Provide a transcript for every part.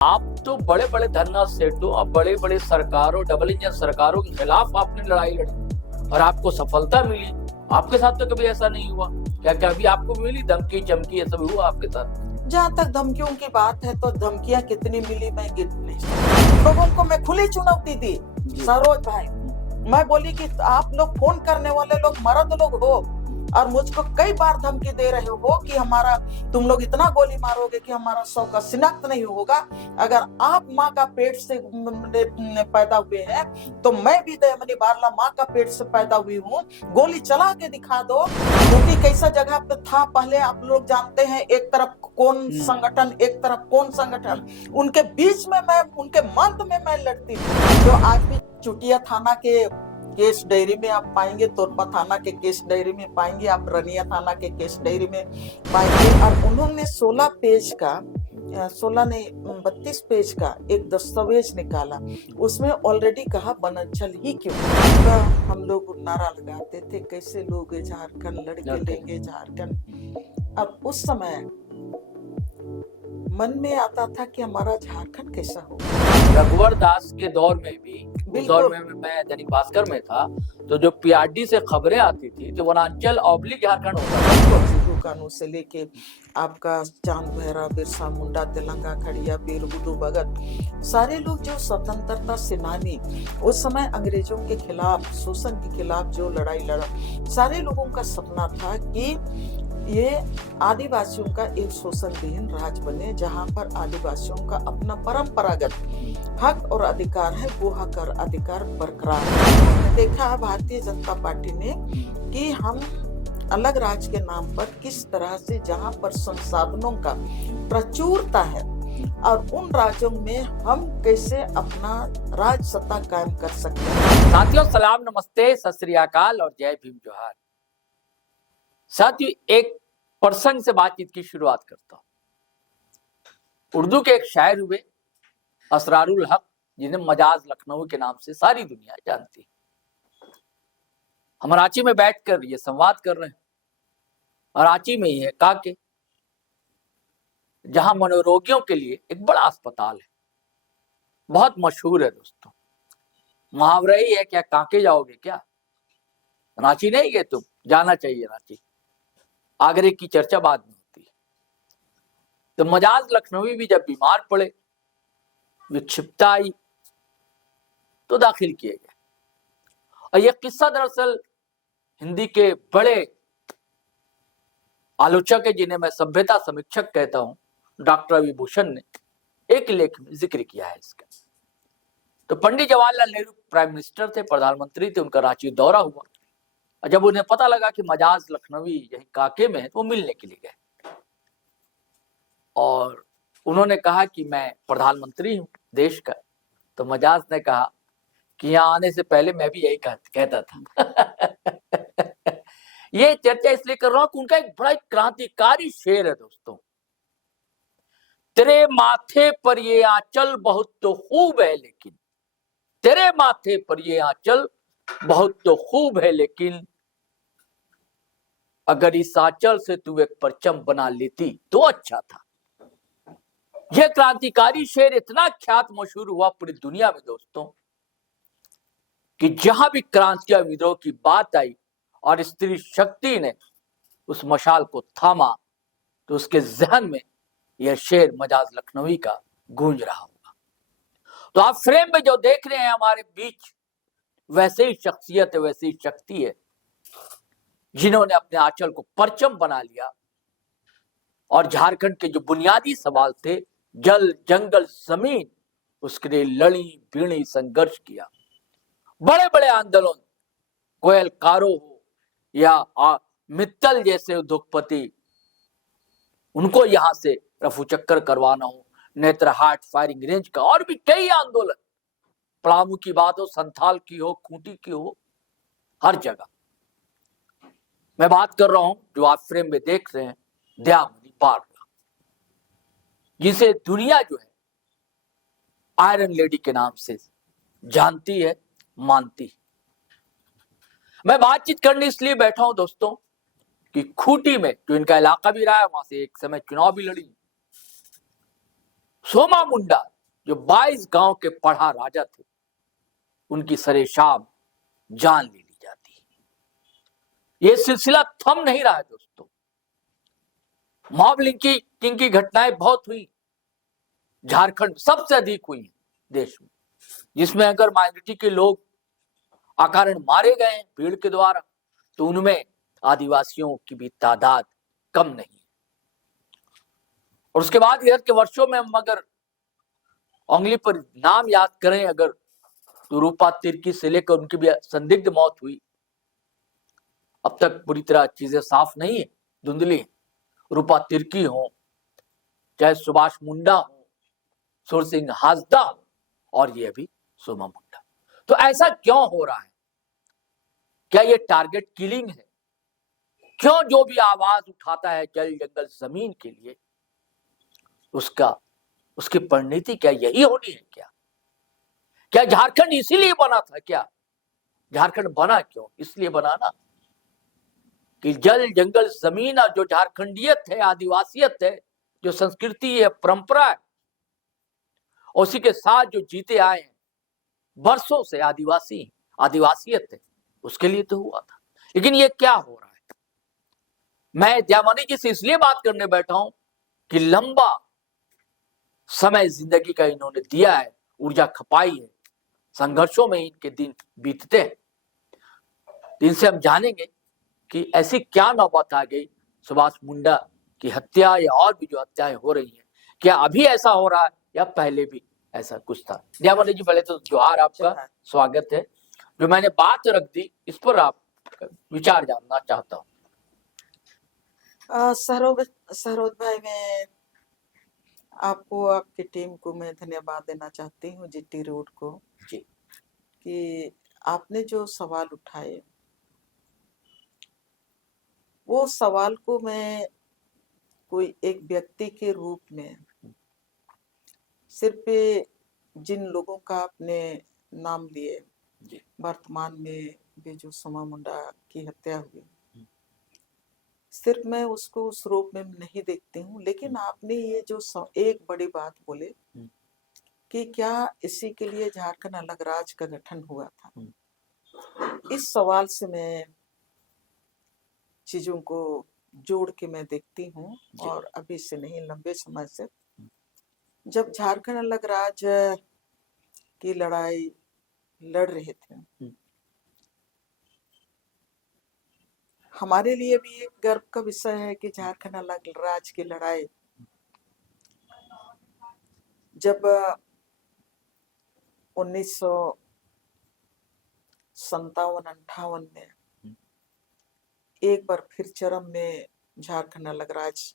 आप तो बड़े बड़े धरना सेठों और बड़े बड़े सरकारों, डबल इंजन सरकारों के खिलाफ आपने लड़ाई लड़ी और आपको सफलता मिली। आपके साथ तो कभी ऐसा नहीं हुआ क्या? कभी आपको मिली धमकी चमकी, ऐसा भी हुआ आपके साथ? जहाँ तक धमकियों की बात है तो धमकियां कितनी मिली मैं गिन नहीं सकती। लोगों को मैं खुली चुनौती दी, सरोज भाई, मैं बोली कि आप लोग फोन करने वाले लोग मर्द लोग हो और मुझको कई बार धमकी दे रहे हो कि हमारा तुम लोग इतना गोली मारोगे कि हमारा 100 का शिनाख्त नहीं होगा। अगर आप माँ का पेट से पैदा हुए हैं तो मैं भी दयामनी बारला माँ का पेट से पैदा हुई हूँ, गोली चला के दिखा दो। क्योंकि कैसा जगह पे था पहले आप लोग जानते हैं, एक तरफ कौन संगठन एक तरफ कौन संगठन, उनके बीच में मैं उनके मध्य में मैं लड़ती थी। जो आज भी चुटिया थाना के केस डायरी में आप पाएंगे, तोरपा थाना के केस डायरी में पाएंगे, आप रनिया थाना के केस डायरी में पाएंगे। और उन्होंने 16 पेज का 16 नहीं 32 पेज का एक दस्तावेज निकाला। उसमें ऑलरेडी कहा बनचल ही क्यों। हम लोग नारा लगाते थे कैसे लोग झारखंड लड़के लेंगे झारखंड। अब उस समय मन में आता था कि हमारा झारखंड कैसा हो। रघुवर दास के दौर में भी, उस दौर में मैं दैनिक भास्कर में था, तो जो पीआरडी से खबरें आती थी तो वनांचल ऑब्लिक झारखंड होता था। सिद्धू कानू से लेके आपका चांद भैरा, बिरसा मुंडा, तेलंगा खड़िया, वीर बुद्धू भगत, सारे लोग जो स्वतंत्रता सेनानी उस समय अंग्रेजों के खिलाफ, शोषण के खिलाफ जो लड़ाई लड़ा, सारे लोगों का सपना था कि ये आदिवासियों का एक शोषण विहीन राज्य बने, जहां पर आदिवासियों का अपना परंपरागत हक और अधिकार है, वो हक और अधिकार बरकरार है। हमने देखा भारतीय जनता पार्टी ने कि हम अलग राज्य के नाम पर किस तरह से, जहां पर संसाधनों का प्रचुरता है, और उन राज्यों में हम कैसे अपना राज सत्ता कायम कर सकते हैं। साथियों, सलाम, नमस्ते, सत श्री अकाल और जय भीम जोहार। साथियों, एक प्रसंग से बातचीत की शुरुआत करता हूं। उर्दू के एक शायर हुए असरारुल हक, जिन्हें मजाज लखनऊ के नाम से सारी दुनिया जानती है। हम रांची में बैठकर ये संवाद कर रहे हैं, और रांची में ही है कांके, जहां मनोरोगियों के लिए एक बड़ा अस्पताल है, बहुत मशहूर है दोस्तों। मुहावरा ही है, क्या कांके जाओगे क्या? रांची नहीं गए तुम? जाना चाहिए रांची। आगरे की चर्चा बाद में होती है। तो मजाज लखनवी भी जब बीमार पड़े, विक्षिप्तता आई, तो दाखिल किए गए। और यह किस्सा दरअसल हिंदी के बड़े आलोचक है, जिन्हें मैं सभ्यता समीक्षक कहता हूं, डॉक्टर विभूषण ने एक लेख में जिक्र किया है इसका। तो पंडित जवाहरलाल नेहरू प्राइम मिनिस्टर थे, प्रधानमंत्री थे, उनका रांची दौरा हुआ। और जब उन्हें पता लगा कि मजाज लखनवी यही कांके में है, तो वो मिलने के लिए गए। और उन्होंने कहा कि मैं प्रधानमंत्री हूं देश का। तो मजाज ने कहा कि यहाँ आने से पहले मैं भी यही कहता था। ये चर्चा इसलिए कर रहा हूं कि उनका एक बड़ा क्रांतिकारी शेर है दोस्तों। तेरे माथे पर ये आंचल बहुत तो खूब है, लेकिन तेरे माथे पर ये आंचल बहुत तो खूब है, लेकिन अगर इस आंचल से तू एक परचम बना लेती तो अच्छा था। यह क्रांतिकारी शेर इतना ख्यात मशहूर हुआ पूरी दुनिया में दोस्तों, कि जहां भी क्रांति और विद्रोह की बात आई और स्त्री शक्ति ने उस मशाल को थामा, तो उसके जहन में यह शेर मजाज लखनवी का गूंज रहा होगा। तो आप फ्रेम में जो देख रहे हैं हमारे बीच, वैसे ही शख्सियत है, वैसे ही शक्ति है, जिन्होंने अपने आंचल को परचम बना लिया और झारखंड के जो बुनियादी सवाल थे, जल, जंगल, जमीन, उसके लिए लड़ी भिड़ी संघर्ष किया। बड़े बड़े आंदोलन, कोयल कारो हो या मित्तल जैसे उद्योगपति, उनको यहां से रफू चक्कर करवाना हो, नेत्रहाट फायरिंग रेंज का, और भी कई आंदोलन, पलामू की बात हो, संथाल की हो, खूंटी की हो, हर जगह मैं बात कर रहा हूं जो आप फ्रेम में देख रहे हैं, दयामनी बारला, जिसे दुनिया जो है आयरन लेडी के नाम से जानती है, मानती है। मैं बातचीत करने इसलिए बैठा हूं दोस्तों कि खूंटी में जो इनका इलाका भी रहा है, वहां से एक समय चुनाव भी लड़ी। सोमा मुंडा जो 22 गांव के पढ़ा राजा थे, उनकी सरेशाम जान ले ली जाती है। यह सिलसिला थम नहीं रहा है दोस्तों। मॉब लिंचिंग की घटनाएं बहुत हुई, झारखंड सबसे अधिक हुई है देश में, जिसमें अगर माइनॉरिटी के लोग अकारण मारे गए भीड़ के द्वारा, तो उनमें आदिवासियों की भी तादाद कम नहीं है। और उसके बाद इधर के वर्षों में हम अगर उंगली पर नाम याद करें अगर, तो रूपा तिर्की से लेकर उनकी भी संदिग्ध मौत हुई। अब तक पूरी तरह चीजें साफ नहीं है, धुंधली है। रूपा तिर्की हो, चाहे सुभाष मुंडा हो, सुर सिंह हासदा हो, और ये अभी सोमा मुंडा। तो ऐसा क्यों हो रहा है? क्या ये टारगेट किलिंग है? क्यों जो भी आवाज उठाता है जल जंगल जमीन के लिए, उसकी परिणति क्या यही होनी है? क्या झारखंड इसीलिए बना था? क्या झारखंड बना क्यों? इसलिए बना ना कि जल जंगल जमीन और जो झारखंडियत है, आदिवासियत है, जो संस्कृति है, परंपरा है, उसी के साथ जो जीते आए हैं वर्षों से आदिवासियत है, उसके लिए तो हुआ था। लेकिन ये क्या हो रहा है? मैं दयामनी जी से इसलिए बात करने बैठा हूं कि लंबा समय जिंदगी का इन्होंने दिया है, ऊर्जा खपाई है, संघर्षों में इनके दिन बीतते हैं। इनसे हम जानेंगे कि ऐसी क्या नौबत आ गई सुभाष मुंडा की हत्या या और भी जो हत्याएं हो रही हैं, क्या अभी ऐसा हो रहा है या पहले भी ऐसा कुछ था? दयामनी जी, पहले तो जोहार, आपका स्वागत है। जो मैंने बात रख दी, इस पर आप विचार जानना चाहता हूँ। सरोज भाई, मैं आपको, आपकी टीम को मैं धन्यवाद देना चाहती हूँ, जीटी रोड को जी, कि आपने जो सवाल उठाए, वो सवाल को मैं कोई एक व्यक्ति के रूप में, सिर्फ जिन लोगों का आपने नाम लिए, वर्तमान में भी जो सोमा मुंडा की हत्या हुई, सिर्फ मैं उसको उस रूप में नहीं देखती हूँ। लेकिन आपने ये जो एक बड़ी बात बोले कि क्या इसी के लिए झारखंड अलग राज्य का गठन हुआ था, इस सवाल से मैं चीजों को जोड़ के मैं देखती हूँ। और अभी से नहीं, लंबे समय से जब झारखंड अलग राज्य की लड़ाई लड़ रहे थे, हमारे लिए भी एक गर्व का विषय है कि झारखंड अलग राज्य की लड़ाई जब 1957-58 में एक बार फिर चरम में झारखंड अलग राज्य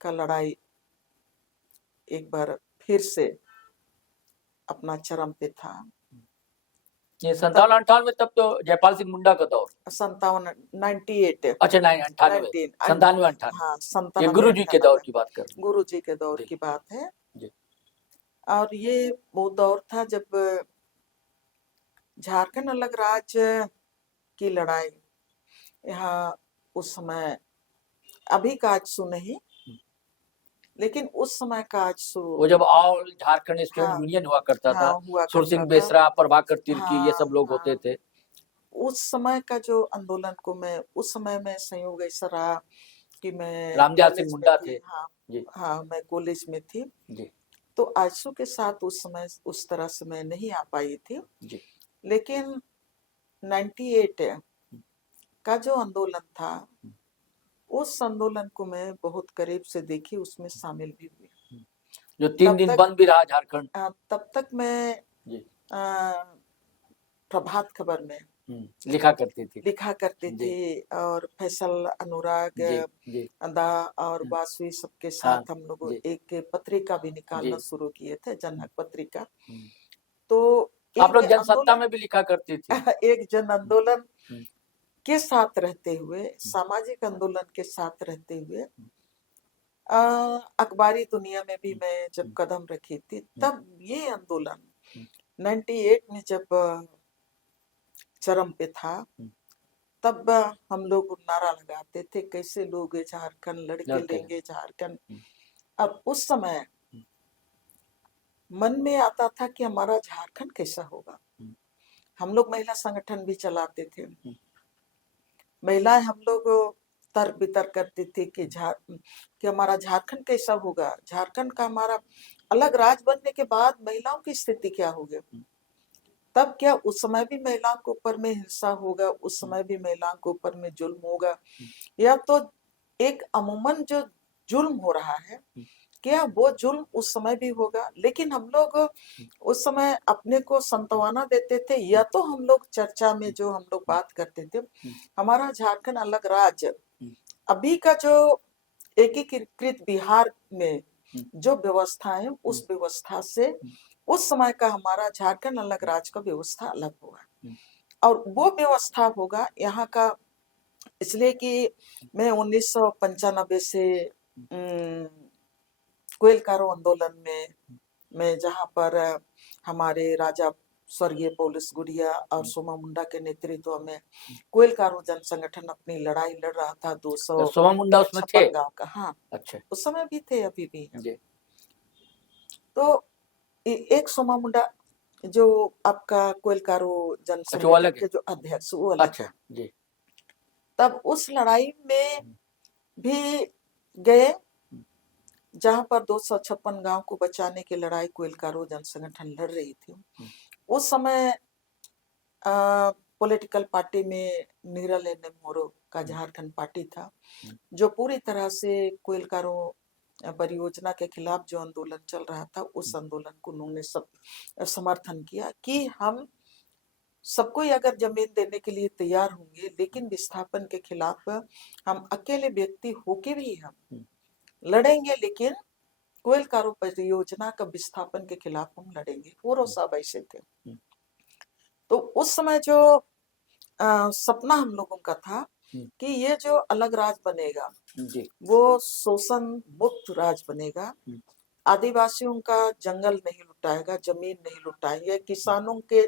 का लड़ाई एक बार फिर से अपना चरम पे था। ये 57-58 में, तब तो जयपाल सिंह मुंडा का दौर, 98। अच्छा 98, 97-98, हाँ, ये गुरु जी के दौर की बात कर, गुरु जी के दौर की बात है। और ये वो दौर था जब झारखंड अलग राज्य की लड़ाई यहाँ उस समय, अभी का आजसू नहीं, लेकिन उस समय का आजसू, वो जब ऑल झारखंड स्टूडेंट यूनियन हुआ करता था, सुर सिंह बेसरा, प्रभाकर तिर्की, ये सब लोग होते थे। उस समय का जो आंदोलन को मैं, उस समय में संयोग ऐसा रहा कि मैं रामदयाल सिंह मुंडा थे। हाँ, मैं कॉलेज में थी जी। तो आजसू के साथ उस समय उस तरह से मैं नहीं आ पाई थी जी। लेकिन 98 का जो आंदोलन था, उस आंदोलन को मैं बहुत करीब से देखी, उसमें शामिल भी हुई, जो 3 दिन बंद भी रहा झारखंड। तब तक मैं प्रभात खबर में लिखा करती थी और फैसल, अनुराग, अदा और बासुई सबके साथ हम लोग एक पत्रिका भी निकालना शुरू किए थे, जनहक पत्रिका। तो आप लोग जनसत्ता में भी लिखा करती थी। एक जन आंदोलन के साथ रहते हुए, सामाजिक आंदोलन के साथ रहते हुए, अखबारी दुनिया में भी मैं जब कदम रखी थी, तब ये आंदोलन 98 में जब चरम पे था, तब हम लोग नारा लगाते थे, कैसे लोग झारखंड लड़के लेंगे झारखंड। अब उस समय मन में आता था कि हमारा झारखंड कैसा होगा। हम लोग महिला संगठन भी चलाते थे। महिलाएं हम लोग तर्क वितर्क करते थे कि हमारा झारखंड कैसा होगा, झारखंड का हमारा अलग राज्य बनने के बाद महिलाओं की स्थिति क्या होगी, तब क्या उस समय भी महिलाओं के ऊपर में हिंसा होगा, उस समय भी महिलाओं के ऊपर में जुल्म होगा, या तो एक अमूमन जो जुल्म हो रहा है क्या वो जुल्म उस समय भी होगा। लेकिन हम लोग उस समय अपने को संत्वना देते थे, या तो हम लोग चर्चा में जो हम लोग बात करते थे हमारा झारखंड अलग राज्य, अभी का जो एकीकृत बिहार में जो व्यवस्था है उस व्यवस्था से उस समय का हमारा झारखंड अलग राज्य का व्यवस्था अलग होगा, और वो व्यवस्था होगा यहाँ का। इसलिए कि मैं 1995 से कोयलकारो आंदोलन में मैं जहाँ पर हमारे राजा स्वर्गीय पोलिस गुड़िया और सोमा मुंडा के नेतृत्व में कोयलकारो जन संगठन अपनी लड़ाई लड़ रहा था। 200 सोमा मुंडा उसमें थे? गांव का, हाँ अच्छा, उस समय भी थे, अभी भी हैं। जी। तो एक सोमा मुंडा जो आपका कोयलकारो जन अच्छा, वो संगठन अलग के है। जो अध्यक्ष, वो अलग अच्छा, है। जी। तब उस लड़ाई में भी गए जहां पर 256 गांव को बचाने की लड़ाई कोयलकारो जन संगठन लड़ रही थी। उस समय पॉलिटिकल पार्टी में नीरल एन मोरो का झारखंड पार्टी था, जो पूरी तरह से कोयलकारो परियोजना के खिलाफ जो आंदोलन चल रहा था उस आंदोलन को उन्होंने सब समर्थन किया कि हम सबको अगर जमीन देने के लिए तैयार होंगे, लेकिन विस्थापन के खिलाफ हम अकेले व्यक्ति होके भी हम लड़ेंगे, लेकिन कोयलकारो परियोजना का विस्थापन के खिलाफ हम लड़ेंगे। वो सब ऐसे थे। तो उस समय जो सपना हम लोगों का था कि ये जो अलग राज्य बनेगा वो शोषण मुक्त राज्य बनेगा, आदिवासियों का जंगल नहीं लुटाएगा, जमीन नहीं लुटाएंगे, किसानों के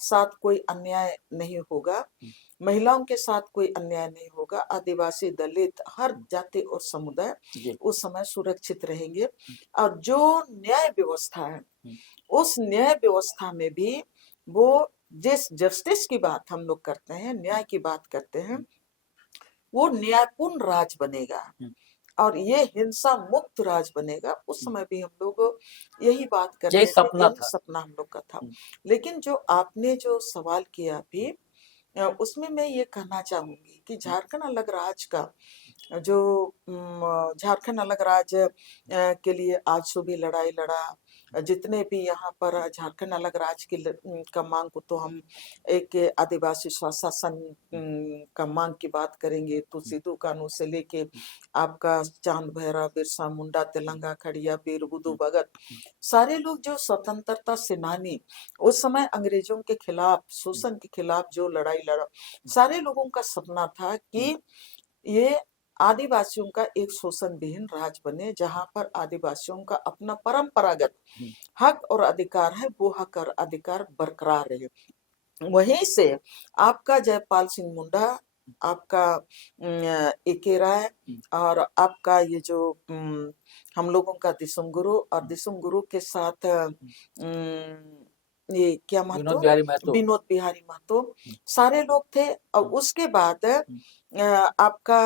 साथ कोई अन्याय नहीं होगा, महिलाओं के साथ कोई अन्याय नहीं होगा, आदिवासी दलित हर जाति और समुदाय उस समय सुरक्षित रहेंगे। और जो न्याय व्यवस्था है उस न्याय व्यवस्था में भी वो जिस जस्टिस की बात हम लोग करते हैं, न्याय की बात करते हैं, वो न्यायपूर्ण राज बनेगा और ये हिंसा मुक्त राज बनेगा। उस समय भी हम लोग यही बात करते थे, सपना हम लोग का था। लेकिन जो आपने जो सवाल किया अभी, उसमें मैं ये कहना चाहूंगी कि झारखंड अलग राज्य का जो झारखंड अलग राज्य के लिए आजसू भी लड़ाई लड़ा, जितने भी यहाँ पर झारखंड अलग राज्य की का मांग को, तो हम एक आदिवासी स्वशासन का मांग की बात करेंगे तो सिद्धू कानून से लेके आपका चांद भैरव, बिरसा मुंडा, तेलंगा खड़िया, वीर बुद्धू भगत, सारे लोग जो स्वतंत्रता सेनानी उस समय अंग्रेजों के खिलाफ, शोषण के खिलाफ जो लड़ाई लड़ा, सारे लोगों का सपना था कि ये आदिवासियों का एक शोषण विहीन राज्य बने, जहां पर आदिवासियों का अपना परंपरागत हक और अधिकार है, वो हक और अधिकार बरकरार रहे। वहीं से आपका जयपाल सिंह मुंडा, आपका एके राय और आपका ये जो हम लोगों का दिसुम गुरु, और दिसुम गुरु के साथ ये क्या महतो, विनोद बिहारी महतो, सारे लोग थे। और उसके बाद आपका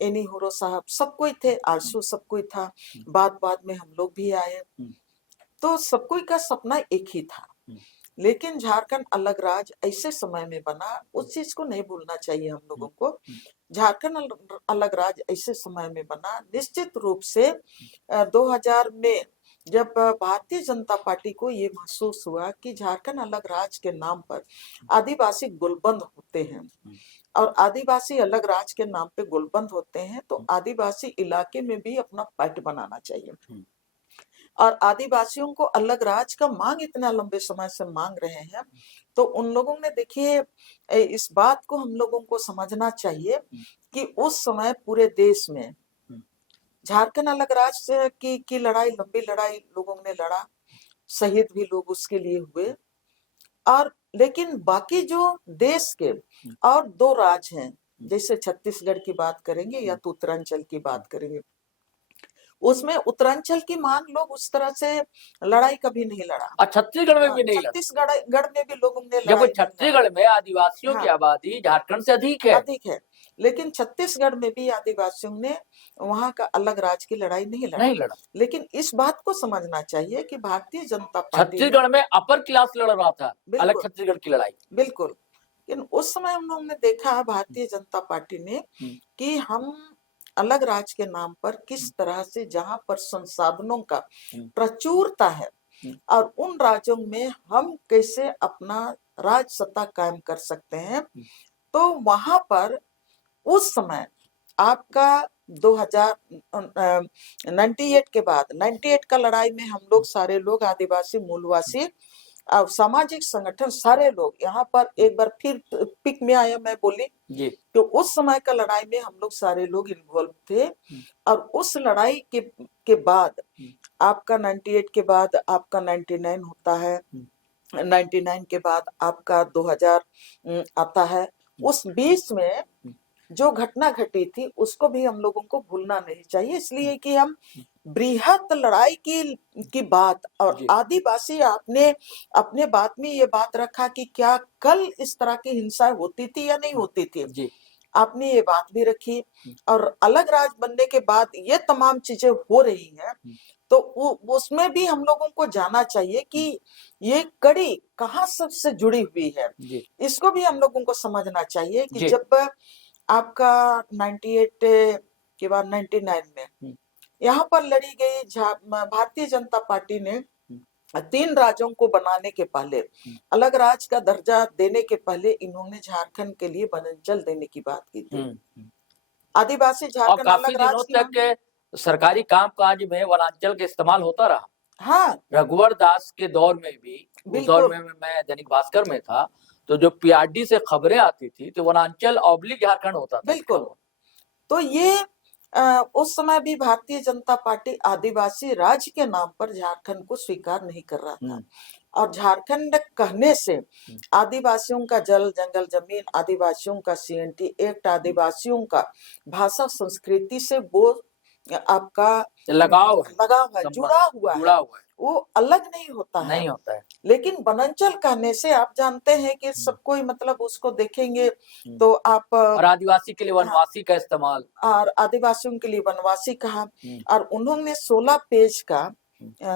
एनी होरो साहब, सब कोई थे, आरसू सब कोई था, बाद में हम लोग भी आए। तो सब कोई का सपना एक ही था, लेकिन झारखंड अलग राज्य ऐसे समय में बना, उस चीज को नहीं भूलना चाहिए हम लोगों को। झारखंड अलग राज्य ऐसे समय में बना, निश्चित रूप से 2000 में जब भारतीय जनता पार्टी को ये महसूस हुआ कि झारखंड अलग राज्य के नाम पर आदिवासी गुलबंद होते हैं, और आदिवासी अलग राज्य के नाम पे गुलबंद होते हैं, तो आदिवासी इलाके में भी अपना पैठ बनाना चाहिए। और आदिवासियों को अलग राज्य का मांग इतना लंबे समय से मांग रहे हैं, तो उन लोगों ने, देखिए इस बात को हम लोगों को समझना चाहिए कि उस समय पूरे देश में झारखंड अलग राज्य की लड़ाई, लंबी लड़ाई लोगों ने लड़ा, शहीद भी लोग उसके लिए हुए। और लेकिन बाकी जो देश के और 2 राज्य हैं, जैसे छत्तीसगढ़ की बात करेंगे या तो उत्तरांचल की बात करेंगे, उसमें उत्तरांचल की मान लोग उस तरह से लड़ाई कभी नहीं लड़ा। और छत्तीसगढ़ में भी नहीं लड़ा, छत्तीसगढ़ गढ़ में भी लोगों ने जबकि लड़ाई नहीं लड़ा। छत्तीसगढ़ में आदिवासियों की हाँ। आबादी झारखंड से अधिक है। अधिक है, लेकिन छत्तीसगढ़ में भी आदिवासियों ने वहां का अलग राज्य की लड़ाई नहीं लड़ा। नहीं लड़ा। लेकिन इस बात को समझना चाहिए कि भारतीय जनता पार्टी छत्तीसगढ़ में अपर क्लास लड़ रहा था, अलग बिल्कुल छत्तीसगढ़ की लड़ाई। बिल्कुल, लेकिन उस समय हम लोगों ने देखा भारतीय जनता पार्टी ने कि हम अलग राज्य के नाम पर किस तरह से, जहां पर संसाधनों का प्रचुरता है और उन राज्यों में हम कैसे अपना राज सत्ता कायम कर सकते हैं, तो वहां पर उस समय आपका 2098 के बाद 98 का लड़ाई में हम लोग सारे लोग आदिवासी मूलवासी और सामाजिक संगठन सारे लोग यहाँ पर एक बार फिर पिक में आया, मैं बोली जी। तो उस समय का लड़ाई में हम लोग सारे लोग इन्वॉल्व थे। और उस लड़ाई के बाद आपका 98 के बाद आपका 99 होता है, 99 के बाद आपका 2000 आता है। उस बीच में जो घटना घटी थी उसको भी हम लोगों को भूलना नहीं चाहिए, इसलिए कि हम बृहत लड़ाई की बात और आदिवासी आपने अपने बात में ये बात रखा कि क्या कल इस तरह की हिंसा होती थी या नहीं होती थी जी। आपने ये बात भी रखी। और अलग राज्य बनने के बाद ये तमाम चीजें हो रही हैं, तो उसमें भी हम लोगों को जाना चाहिए कि ये कड़ी कहाँ सबसे जुड़ी हुई है, इसको भी हम लोगों को समझना चाहिए कि जब आपका 98 के बाद 99 में यहाँ पर लड़ी गई भारतीय जनता पार्टी ने 3 राज्यों को बनाने के पहले, अलग राज्य का दर्जा देने के पहले इन्होंने झारखंड के लिए वनांचल देने की बात की थी। आदिवासी झारखंड काफी दिनों तक सरकारी कामकाज में वनांचल का इस्तेमाल होता रहा। हाँ, रघुवर दास के दौर में भी, उस दौर में मैं दैनिक भास्कर में था, तो जो पीआरडी से खबरें आती थी तो वनांचल ऑब्लिक झारखंड होता था। बिल्कुल। तो ये उस समय भी भारतीय जनता पार्टी आदिवासी राज्य के नाम पर झारखंड को स्वीकार नहीं कर रहा था। और झारखंड कहने से आदिवासियों का जल जंगल जमीन, आदिवासियों का सीएनटी एक्ट, आदिवासियों का भाषा संस्कृति से वो आपका लगाव है, जुड़ा हुआ है, वो अलग नहीं होता है। लेकिन वनांचल कहने से आप जानते हैं कि सब कोई मतलब उसको देखेंगे तो आप, और आदिवासी के लिए वनवासी का इस्तेमाल, और आदिवासियों के लिए वनवासी कहा। और उन्होंने 16 पेज का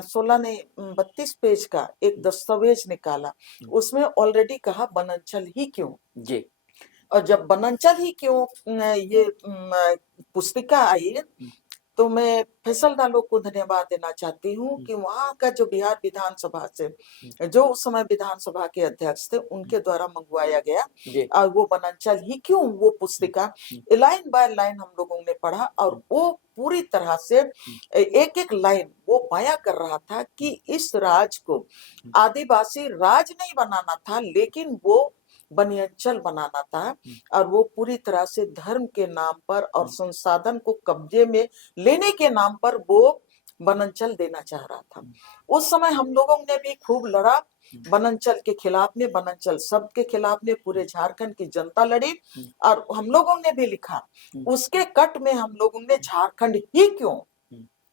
16 नहीं 32 पेज का एक दस्तावेज निकाला, उसमें ऑलरेडी कहा वनांचल ही क्यों जी। और जब वनांचल ही क्यों ये पुस्तिका आई, तो मैं फैसल डालो को धन्यवाद देना चाहती हूँ कि वहाँ का जो बिहार विधानसभा से जो उस समय विधानसभा के अध्यक्ष थे उनके द्वारा मंगवाया गया, और वो वनांचल ही क्यों वो पुस्तिका लाइन बाय लाइन हम लोगों ने पढ़ा। और वो पूरी तरह से एक एक लाइन वो बयां कर रहा था कि इस राज को आदिवासी राज नहीं बनाना था, लेकिन वो वनांचल बनाना था। और वो पूरी तरह से धर्म के नाम पर और संसाधन को कब्जे में लेने के नाम पर वो वनांचल देना चाह रहा था। उस समय हम लोगों ने भी खूब लड़ा वनांचल के खिलाफ में, वनांचल शब्द के खिलाफ में पूरे झारखंड की जनता लड़ी। और हम लोगों ने भी लिखा, उसके कट में हम लोगों ने झारखंड ही क्यों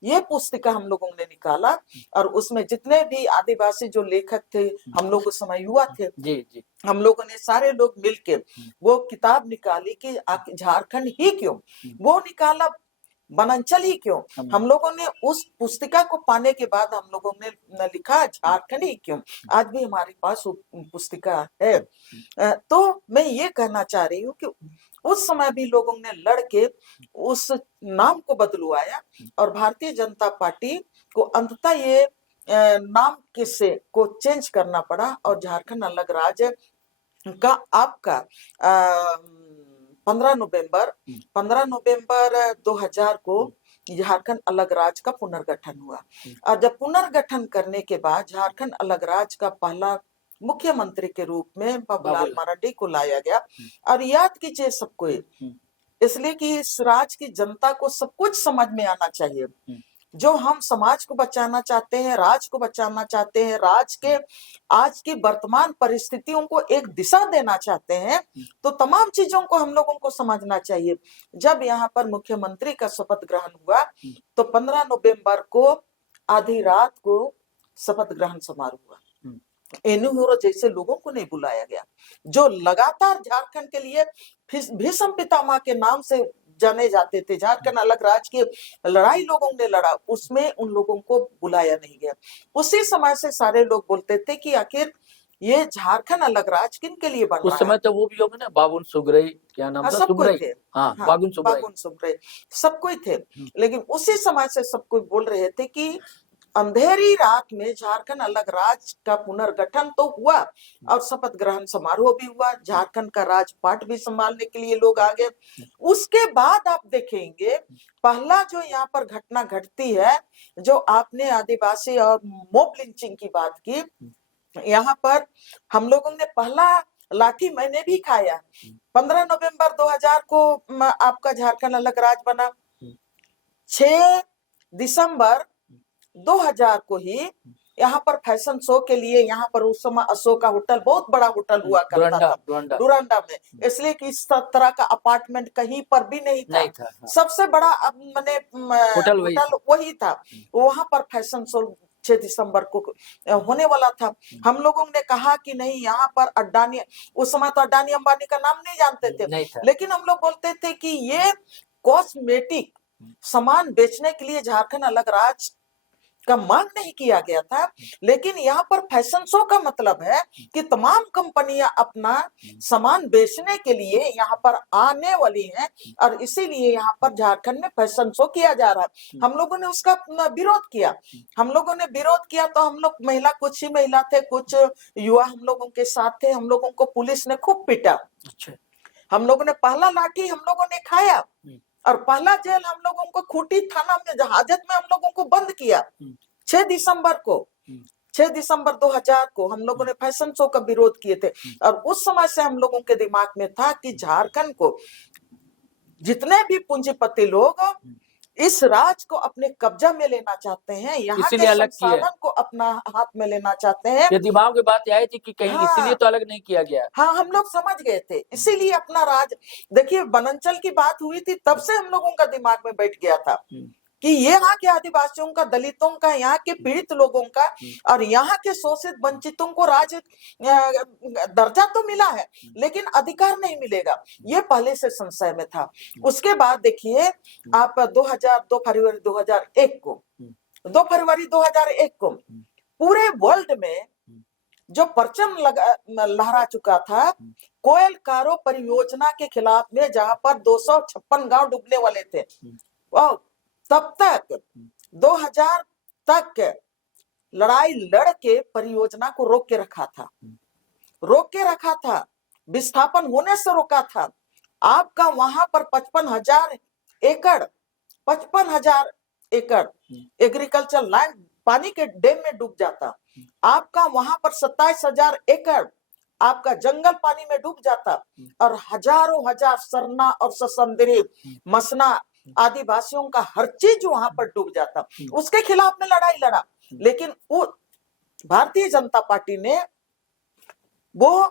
ये पुस्तिका हम लोगों ने निकाला। और उसमें जितने भी आदिवासी जो लेखक थे, हम लोग उस समय युवा थे जी। हम लोगों ने सारे लोग मिलके वो किताब निकाली कि झारखंड ही क्यों, वो निकाला वनांचल ही क्यों। हम लोगों ने उस पुस्तिका को पाने के बाद हम लोगों ने लिखा झारखंड ही क्यों। आज भी हमारे पास वो पुस्तिका है। तो मैं ये कहना चाह रही हूँ कि उस समय भी लोगों ने लड़के उस नाम को बदलवाया, और भारतीय जनता पार्टी को अंततः ये नाम किसे को चेंज करना पड़ा। और झारखंड अलग राज्य का आपका 15 नवंबर 2000 को झारखंड अलग राज्य का पुनर्गठन हुआ। और जब पुनर्गठन करने के बाद झारखंड अलग राज्य का पहला मुख्यमंत्री के रूप में बाबूलाल मरांडी को लाया गया। और याद कीजिए सबको, इसलिए कि इस राज्य की जनता को सब कुछ समझ में आना चाहिए। जो हम समाज को बचाना चाहते हैं, राज को बचाना चाहते हैं, राज के आज की वर्तमान परिस्थितियों को एक दिशा देना चाहते हैं, तो तमाम चीजों को हम लोगों को समझना चाहिए। जब यहाँ पर मुख्यमंत्री का शपथ ग्रहण हुआ तो 15 नवंबर को आधी रात को शपथ ग्रहण समारोह हुआ। एनुहुरो जैसे लोगों को नहीं बुलाया गया, जो लगातार झारखंड के लिए भीष्म पितामह के नाम से जाने जाते थे। झारखंड अलग राज्य की लड़ाई लोगों ने लड़ा, उसमें उन लोगों को बुलाया नहीं गया। उसी समय से सारे लोग बोलते थे कि आखिर ये झारखंड अलग राज्य किन के लिए बन रहा है। उस समय तो वो भी होंगे ना, बाबुन सुगरई, क्या नाम था, सब कोई थे। बागुन सुगरई सब कोई थे। लेकिन उसी समय से सब कोई बोल रहे थे कि अंधेरी रात में झारखंड अलग राज्य का पुनर्गठन तो हुआ और शपथ ग्रहण समारोह भी हुआ, झारखंड का राजपाट भी संभालने के लिए लोग आ गए। उसके बाद आप देखेंगे पहला जो यहाँ पर घटना घटती है, जो आपने आदिवासी और मॉब लिंचिंग की बात की, यहाँ पर हम लोगों ने पहला लाठी मैंने भी खाया। 15 नवंबर 2000 को आपका झारखंड अलग राज्य बना। 6 दिसंबर 2000 को ही यहाँ पर फैशन शो के लिए, यहाँ पर उस समय अशोका होटल बहुत बड़ा होटल हुआ करता था डुरंडा में, इसलिए कि इस तरह का अपार्टमेंट कहीं पर भी नहीं था। सबसे बड़ा मैंने होटल वही था। वहां पर फैशन शो 6 दिसंबर को होने वाला था। हम लोगों ने कहा कि नहीं, यहाँ पर अड्डानी, उस समय तो अड्डानी अंबानी का नाम नहीं जानते थे, लेकिन हम लोग बोलते थे कि ये कॉस्मेटिक सामान बेचने के लिए झारखंड अलग राज्य का मांग नहीं किया गया था। लेकिन यहाँ पर फैशन शो का मतलब है कि तमाम कंपनियां अपना सामान बेचने के लिए यहाँ पर आने वाली हैं, और इसीलिए यहाँ पर झारखंड में फैशन शो किया जा रहा है। हम लोगों ने उसका विरोध किया। तो हम लोग महिला, कुछ ही महिला थे, कुछ युवा हम लोगों के साथ थे। हम लोगों को पुलिस ने खूब पीटा। हम लोगों ने पहला लाठी हम लोगों ने खाया, और पहला जेल हम लोगों को खूंटी थाना में, हाजत में हम लोगों को बंद किया। 6 दिसंबर को, 6 दिसंबर 2000 को हम लोगों ने फैशन शो का विरोध किए थे। और उस समय से हम लोगों के दिमाग में था कि झारखंड को जितने भी पूंजीपति लोग इस राज को अपने कब्जा में लेना चाहते हैं, यहाँ के संसाधन को अपना हाथ में लेना चाहते हैं, ये दिमाग में बात आई थी कि कहीं इसीलिए तो अलग नहीं किया गया। हाँ, हम लोग समझ गए थे, इसीलिए अपना राज। देखिए, वनांचल की बात हुई थी, तब से हम लोगों का दिमाग में बैठ गया था कि ये यहाँ के आदिवासियों का, दलितों का, यहाँ के पीड़ित लोगों का और यहाँ के शोषित वंचितों को राज दर्जा तो मिला है, लेकिन अधिकार नहीं मिलेगा, ये पहले से संशय में था। उसके बाद देखिए आप 2 फरवरी 2001 को, 2 फरवरी 2001 को पूरे वर्ल्ड में जो परचम लहरा चुका था कोयल कारो परियोजना के खिलाफ में, जहां पर 256 गांव डूबने वाले थे, तब तक 2000 तक लड़ाई लड़ के परियोजना को रोक के रखा था, विस्थापन होने से रोका था। आपका वहां पर 55,000 एकड़ एग्रीकल्चर लैंड पानी के डैम में डूब जाता। आपका वहां पर 27,000 एकड़ आपका जंगल पानी में डूब जाता, और हजारों हजार सरना और ससंदरी मसना आदिवासियों का हर चीज वहां पर डूब जाता। उसके खिलाफ में लड़ाई लड़ा, लेकिन वो भारतीय जनता पार्टी ने वो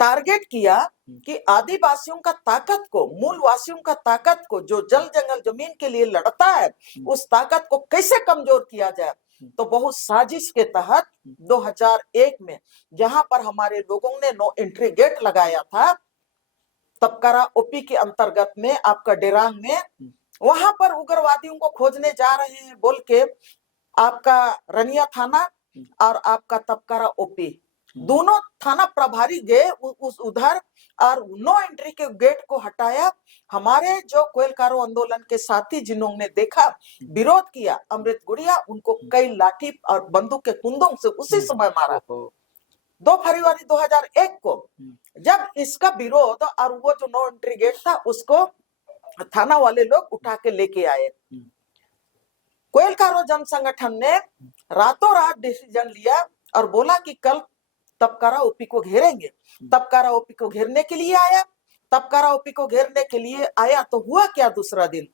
टारगेट किया कि आदिवासियों का ताकत को, मूलवासियों का ताकत को, जो जल जंगल जमीन के लिए लड़ता है, उस ताकत को कैसे कमजोर किया जाए। तो बहुत साजिश के तहत 2001 में जहां पर हमारे लोगों ने नो एंट्री गेट लगाया था, तपकारा ओपी के अंतर्गत में आपका डेरांग में, वहां पर उग्रवादियों को खोजने जा रहे हैं बोल के आपका रनिया थाना और आपका तपकारा ओपी दोनों थाना प्रभारी गए उस उधर, और नो एंट्री के गेट को हटाया। हमारे जो कोयलकारो आंदोलन के साथी जिन्होंने देखा, विरोध किया, अमृत गुड़िया, उनको कई लाठी और बंदूक के कुंदों से उसी समय मारा। 2 फरवरी 2001 को जब इसका विरोध और वो जो नो एंट्री गेट था उसको थाना वाले लोग उठा के लेके आए, कोयलकारो जन संगठन ने रातों रात डिसीजन लिया और बोला कि कल तपकारा ओपी को घेरेंगे। तपकारा ओपी को घेरने के लिए आया। तपकारा ओपी को घेरने के लिए आया तो हुआ क्या, दूसरा दिन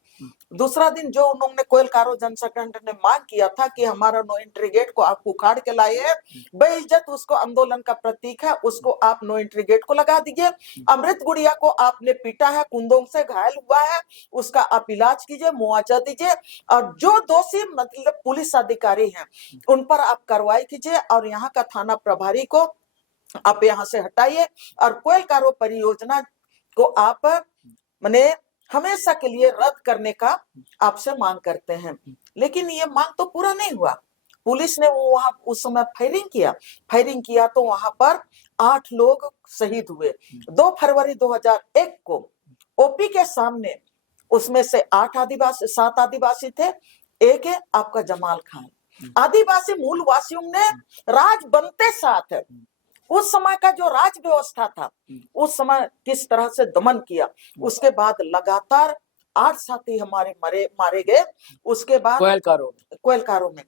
दूसरा दिन जो उन्होंने कोयल कारो जनसंगठन ने मांग किया था कि हमारा नो एंट्री गेट को आप उखाड़ के लाए हैं, बेइज्जत उसको आंदोलन का प्रतीक है, उसको आप नो एंट्री गेट को लगा दीजिए। अमृत गुड़िया को आपने पीटा है, कुंदों से घायल हुआ है, उसका आप इलाज कीजिए, मुआवजा दीजिए, और जो दोषी मतलब पुलिस अधिकारी हैं उन पर आप कार्रवाई कीजिए, और यहाँ का थाना प्रभारी को आप यहाँ से हटाइए, और कोयल कारो परियोजना को आप माने हमेशा के लिए रद्द करने का आपसे मांग करते हैं। लेकिन ये मांग तो पूरा नहीं हुआ। पुलिस ने वो वहां उस समय फायरिंग किया तो वहां पर 8 लोग शहीद हुए। 2 फरवरी 2001 को ओपी के सामने उसमें से 7 आदिवासी थे, एक है आपका जमाल खान। आदिवासी मूल वासियों ने राज बनते साथ उस समय का जो राज व्यवस्था था उस समय किस तरह से दमन किया, उसके बाद लगातार 8 साथी हमारे मारे गए। उसके बाद कोयल कारो में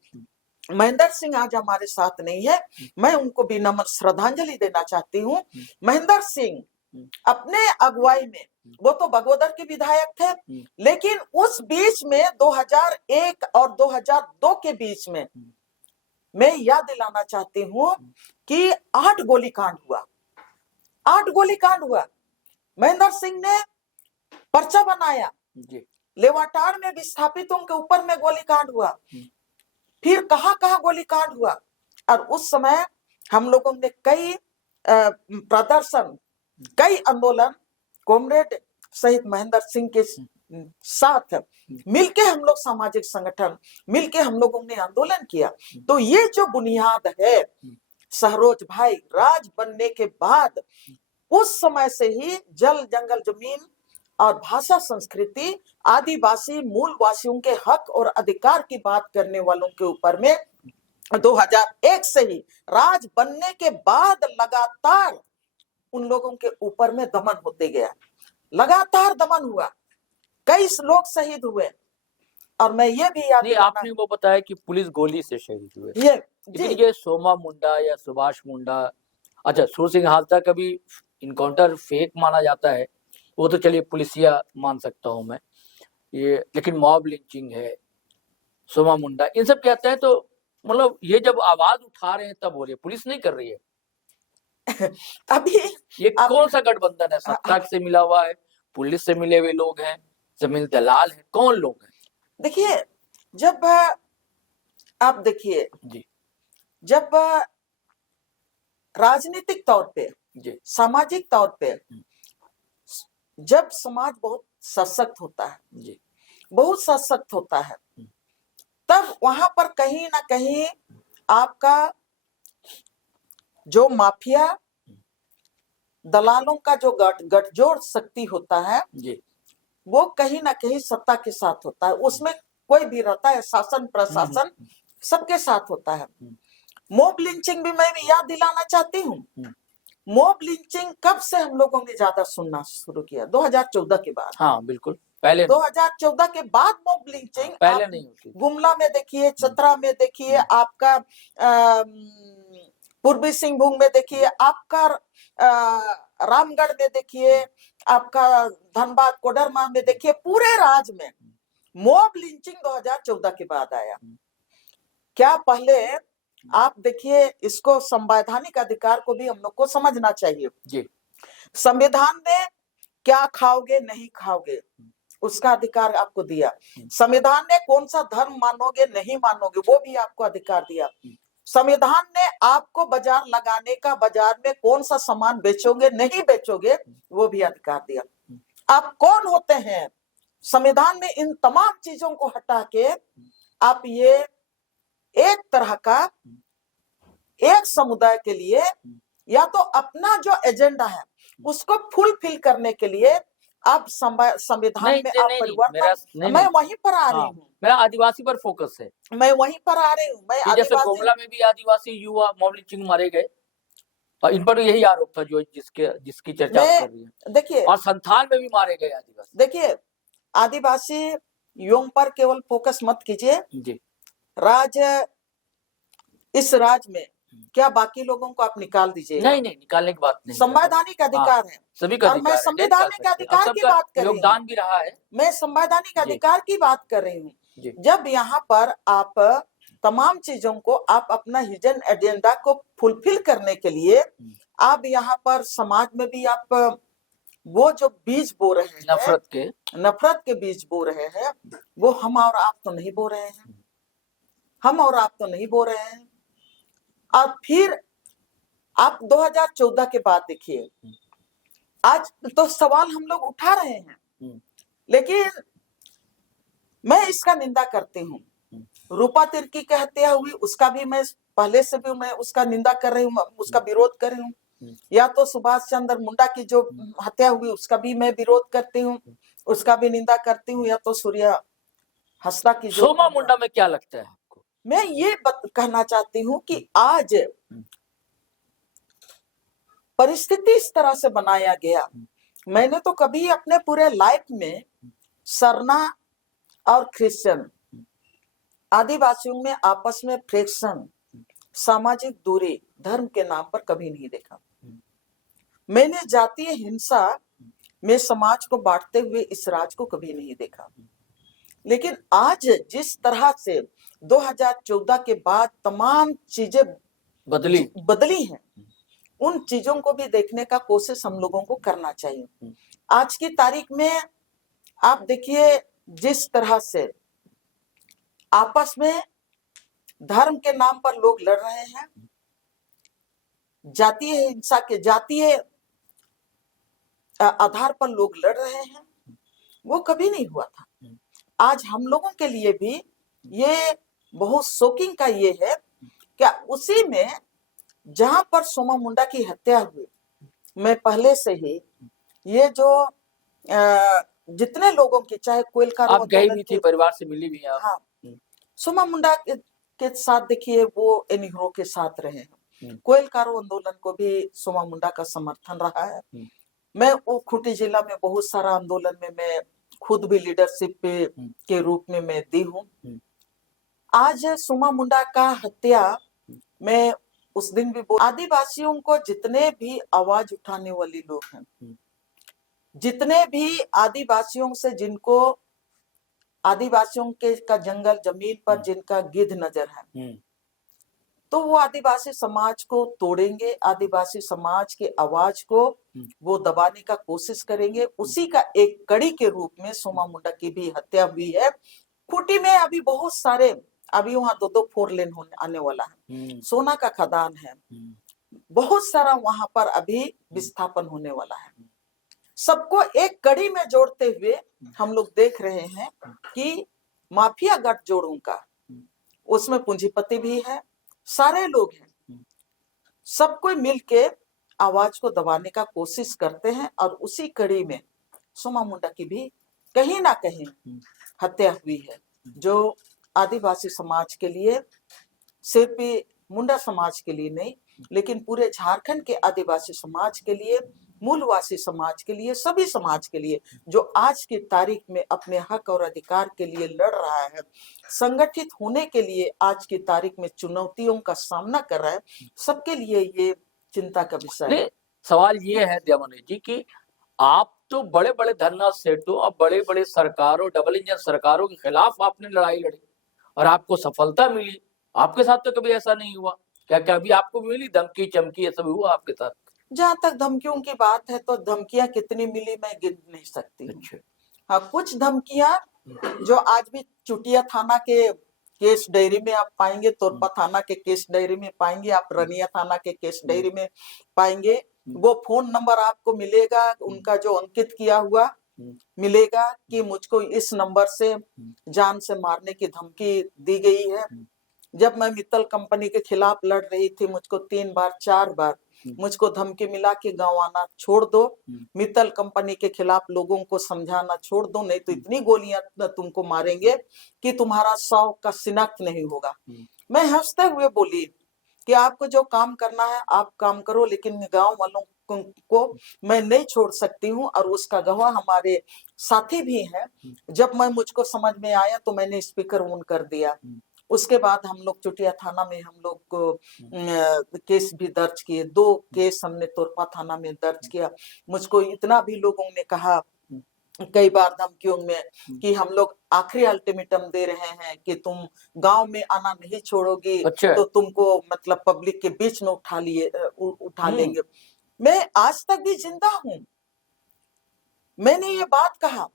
महेंद्र सिंह आज हमारे साथ नहीं है, मैं उनको भी नमन श्रद्धांजलि देना चाहती हूँ। महेंद्र सिंह अपने अगुवाई में, वो तो बगोदर के विधायक थे, लेकिन उस बीच में 2001 और 2002 के बीच में मैं याद दिलाना चाहती हूँ कि 8 गोलीकांड हुआ। महेंद्र सिंह ने पर्चा बनाया, लेवाटार में विस्थापितों के ऊपर में गोलीकांड हुआ, फिर कहाँ गोलीकांड हुआ। और उस समय हम लोगों ने कई प्रदर्शन, कई आंदोलन कॉमरेड सहित महेंद्र सिंह के साथ मिलके हम लोग सामाजिक संगठन मिलके हम लोगों ने आंदोलन किया। तो ये जो बुनियाद है सहरोज भाई, राज बनने के बाद उस समय से ही जल जंगल जमीन और भाषा संस्कृति आदिवासी मूल वासियों के हक और अधिकार की बात करने वालों के ऊपर में 2001 से ही राज बनने के बाद लगातार उन लोगों के ऊपर में दमन होते गया, लगातार दमन हुआ, कई लोग शहीद हुए। और मैं ये भी याद आपने वो बताया कि पुलिस गोली से शहीद हुए, ये सोमा मुंडा या सुभाष मुंडा, अच्छा सूर सिंह हालता का भी इनकाउंटर फेक माना जाता है, वो तो चलिए पुलिसिया मान सकता हूं मैं, ये लेकिन मॉब लिंचिंग है, सोमा मुंडा, इन सब कहते हैं तो मतलब ये जब आवाज उठा रहे हैं तब हो रही है, पुलिस नहीं कर रही है। अभी ये कौन सा गठबंधन है? सत्ता से मिला हुआ है, पुलिस से मिले हुए लोग हैं, जमीन दलाल है, कौन लोग हैं? देखिए, जब आप देखिए जी, जब राजनीतिक तौर पे, सामाजिक तौर पे जब समाज बहुत सशक्त होता है जी, बहुत सशक्त होता है, तब वहां पर कहीं ना कहीं आपका जो माफिया दलालों का जो गठजोड़ शक्ति होता है जी, वो कहीं ना कहीं सत्ता के साथ होता है। उसमें कोई भी रहता है, शासन प्रशासन सबके साथ होता है। मॉब लिंचिंग भी मैं भी याद दिलाना चाहती हूँ। मॉब लिंचिंग कब से हम लोगों ने ज्यादा सुनना शुरू किया? 2014 के बाद। हाँ बिल्कुल, पहले 2014 के बाद मॉब लिंचिंग पहले नहीं होती। गुमला में देखिए, चतरा में देखिए, आपका पूर्वी सिंहभूम में देखिए, आपका रामगढ़ में देखिए, आपका धनबाद कोडरमा में देखिए, पूरे राज्य में मॉब लिंचिंग 2014 के बाद आया। क्या पहले आप देखिए, इसको संवैधानिक अधिकार को भी हम लोग को समझना चाहिए जी। संविधान ने क्या खाओगे नहीं खाओगे उसका अधिकार आपको दिया। संविधान ने कौन सा धर्म मानोगे नहीं मानोगे वो भी आपको अधिकार दिया। संविधान ने आपको बाजार लगाने का, बाजार में कौन सा सामान बेचोगे नहीं बेचोगे वो भी अधिकार दिया। आप कौन होते हैं? संविधान में इन तमाम चीजों को हटा के आप ये एक तरह का एक समुदाय के लिए या तो अपना जो एजेंडा है उसको फुलफिल करने के लिए आप संविधान में आप परिवर्तन, मैं वहीं पर आ रही हूँ, मेरा आदिवासी पर फोकस है, मैं वहीं पर आ रही हूँ। मैं जैसे गुमला में भी आदिवासी युवा मॉब लिंचिंग मारे गए और इन पर तो यही आरोप था जो जिसकी चर्चा कर रही है। देखिए, और संथाल में भी मारे गए आदिवासी। देखिए, आदिवासी युवाओं पर केवल फोकस मत कीजिए जी। इस राज्य में क्या बाकी लोगों को आप निकाल दीजिएगा? नहीं नहीं, निकालने की बात नहीं कर रहे। संवैधानिक अधिकार है। सभी का और मैं अधिकार है, नहीं निकाल संवैधानिक सकते। अब अधिकार की सबका बात कर रही हूँ। योगदान भी रहा है। मैं संवैधानिक जी। अधिकार की बात कर रही हूँ। जी। जब यहाँ पर आप तमाम चीजों को आप अपना हिडन एजेंडा को फुलफिल करने के लिए आप यहाँ पर समाज में भी आप वो जो बीज बो रहे हैं, नफरत के बीज बो रहे हैं, वो हम और आप तो नहीं बो रहे हैं। हम और आप तो नहीं बो रहे हैं। और फिर आप 2014 के बाद देखिए, आज तो सवाल हम लोग उठा रहे हैं, लेकिन मैं इसका निंदा करती हूँ। रूपा तिर्की की हत्या हुई, उसका भी मैं पहले से भी मैं उसका निंदा कर रही हूँ, उसका विरोध कर रही हूँ। या तो सुभाष चंद्र मुंडा की जो हत्या हुई उसका भी मैं विरोध करती हूँ, उसका भी निंदा करती हूँ। या तो सूर्या हंसदा की जो सोमा मुंडा में क्या लगता है आपको? मैं ये कहना चाहती हूँ कि आज परिस्थिति इस तरह से बनाया गया। मैंने तो कभी अपने पूरे लाइफ में सरना और क्रिश्चियन आदिवासियों में आपस में फ्रिक्शन, सामाजिक दूरी, धर्म के नाम पर कभी नहीं देखा। मैंने जातीय हिंसा में समाज को बांटते हुए इस राज को कभी नहीं देखा। लेकिन आज जिस तरह से 2014 के बाद तमाम चीजें बदली हैं, उन चीजों को भी देखने का कोशिश हम लोगों को करना चाहिए। आज की तारीख में आप देखिए जिस तरह से आपस में धर्म के नाम पर लोग लड़ रहे हैं, जातीय हिंसा के जातीय आधार पर लोग लड़ रहे हैं, वो कभी नहीं हुआ था। आज हम लोगों के लिए भी ये बहुत शोकिंग का ये है क्या उसी में जहां पर सोमा मुंडा की हत्या हुई, मैं पहले से ही ये जो जितने लोगों की, चाहे कोयलकारो आप गई भी थी, परिवार से मिली भी आप। हाँ, सोमा मुंडा के साथ देखिए वो एनहीरो के साथ रहे हैं। कोयलकारो आंदोलन को भी सोमा मुंडा का समर्थन रहा है। मैं वो खूंटी जिला में बहुत सारा आंदोलन में मैं खुद भी लीडरशिप के रूप में मैं दी हूँ। आज सोमा मुंडा का हत्या, मैं उस दिन भी आदिवासियों को जितने भी आवाज उठाने वाले लोग हैं, जितने भी आदिवासियों से जिनको आदिवासियों के का जंगल जमीन पर जिनका गिद्ध नजर है, तो वो आदिवासी समाज को तोड़ेंगे, आदिवासी समाज के आवाज को वो दबाने का कोशिश करेंगे। उसी का एक कड़ी के रूप में सोमा मुंडा की भी हत्या हुई है। खूंटी में अभी बहुत सारे, अभी वहां 2-2 4 लेन होने आने वाला है, सोना का खदान है, बहुत सारा वहां पर अभी विस्थापन होने वाला है। सबको एक कड़ी में जोड़ते हुए हम लोग देख रहे हैं कि माफिया गठजोड़ों का, उसमें पूंजीपति भी है, सारे लोग हैं, सबको मिलके आवाज को दबाने का कोशिश करते हैं। और उसी कड़ी में सोमा मुंडा की भी कहीं ना कहीं हत्या हुई है, जो आदिवासी समाज के लिए, सिर्फ मुंडा समाज के लिए नहीं, लेकिन पूरे झारखंड के आदिवासी समाज के लिए, मूलवासी समाज के लिए, सभी समाज के लिए जो आज की तारीख में अपने हक और अधिकार के लिए लड़ रहा है, संगठित होने के लिए आज की तारीख में चुनौतियों का सामना कर रहा है, सबके लिए ये चिंता का विषय है। सवाल ये है दयामनी जी कि आप तो बड़े बड़े धरना सेठों और बड़े बड़े सरकारों, डबल इंजन सरकारों के खिलाफ आपने लड़ाई लड़ी और आपको सफलता मिली। आपके साथ तो कभी ऐसा नहीं हुआ क्या? कभी आपको मिली धमकी चमकी, ये सब हुआ आपके साथ? जहां तक धमकियों की बात है तो धमकियां कितनी मिली मैं गिन नहीं सकती। अच्छा। हाँ, कुछ धमकियां जो आज भी चुटिया थाना के केस डायरी में आप पाएंगे, तोरपा थाना के केस डायरी में पाएंगे, आप रनिया थाना के केस डायरी में पाएंगे। वो फोन नंबर आपको मिलेगा, उनका जो अंकित किया हुआ मिलेगा कि मुझको इस नंबर से जान से मारने की धमकी दी गई है। जब मैं मित्तल कंपनी के खिलाफ लड़ रही थी, मुझको 3 बार 4 बार मुझको धमकी मिला कि गाँव आना छोड़ दो, मित्तल कंपनी के खिलाफ लोगों को समझाना छोड़ दो, नहीं तो इतनी गोलियां तुमको मारेंगे कि तुम्हारा 100 का शिनाख्त नहीं होगा। मैं हंसते हुए बोली कि आपको जो काम करना है आप काम करो, लेकिन गांव वालों को मैं नहीं छोड़ सकती हूँ। और उसका गवाह हमारे साथी भी हैं। जब मुझको समझ में आया तो मैंने स्पीकर ऑन कर दिया उसके बाद हम लोग चुटिया थाना में हम लोग को केस भी दर्ज किए, 2 केस हमने तोरपा थाना में दर्ज किया। मुझको इतना भी लोगों ने कहा कई बार धमकियों में कि हम लोग आखिरी अल्टीमेटम दे रहे हैं कि तुम गांव में आना नहीं छोड़ोगी अच्छा। तो तुमको मतलब पब्लिक के बीच में उठा लेंगे। मैं आज तक भी जिंदा हूं, मैंने ये बात कहा,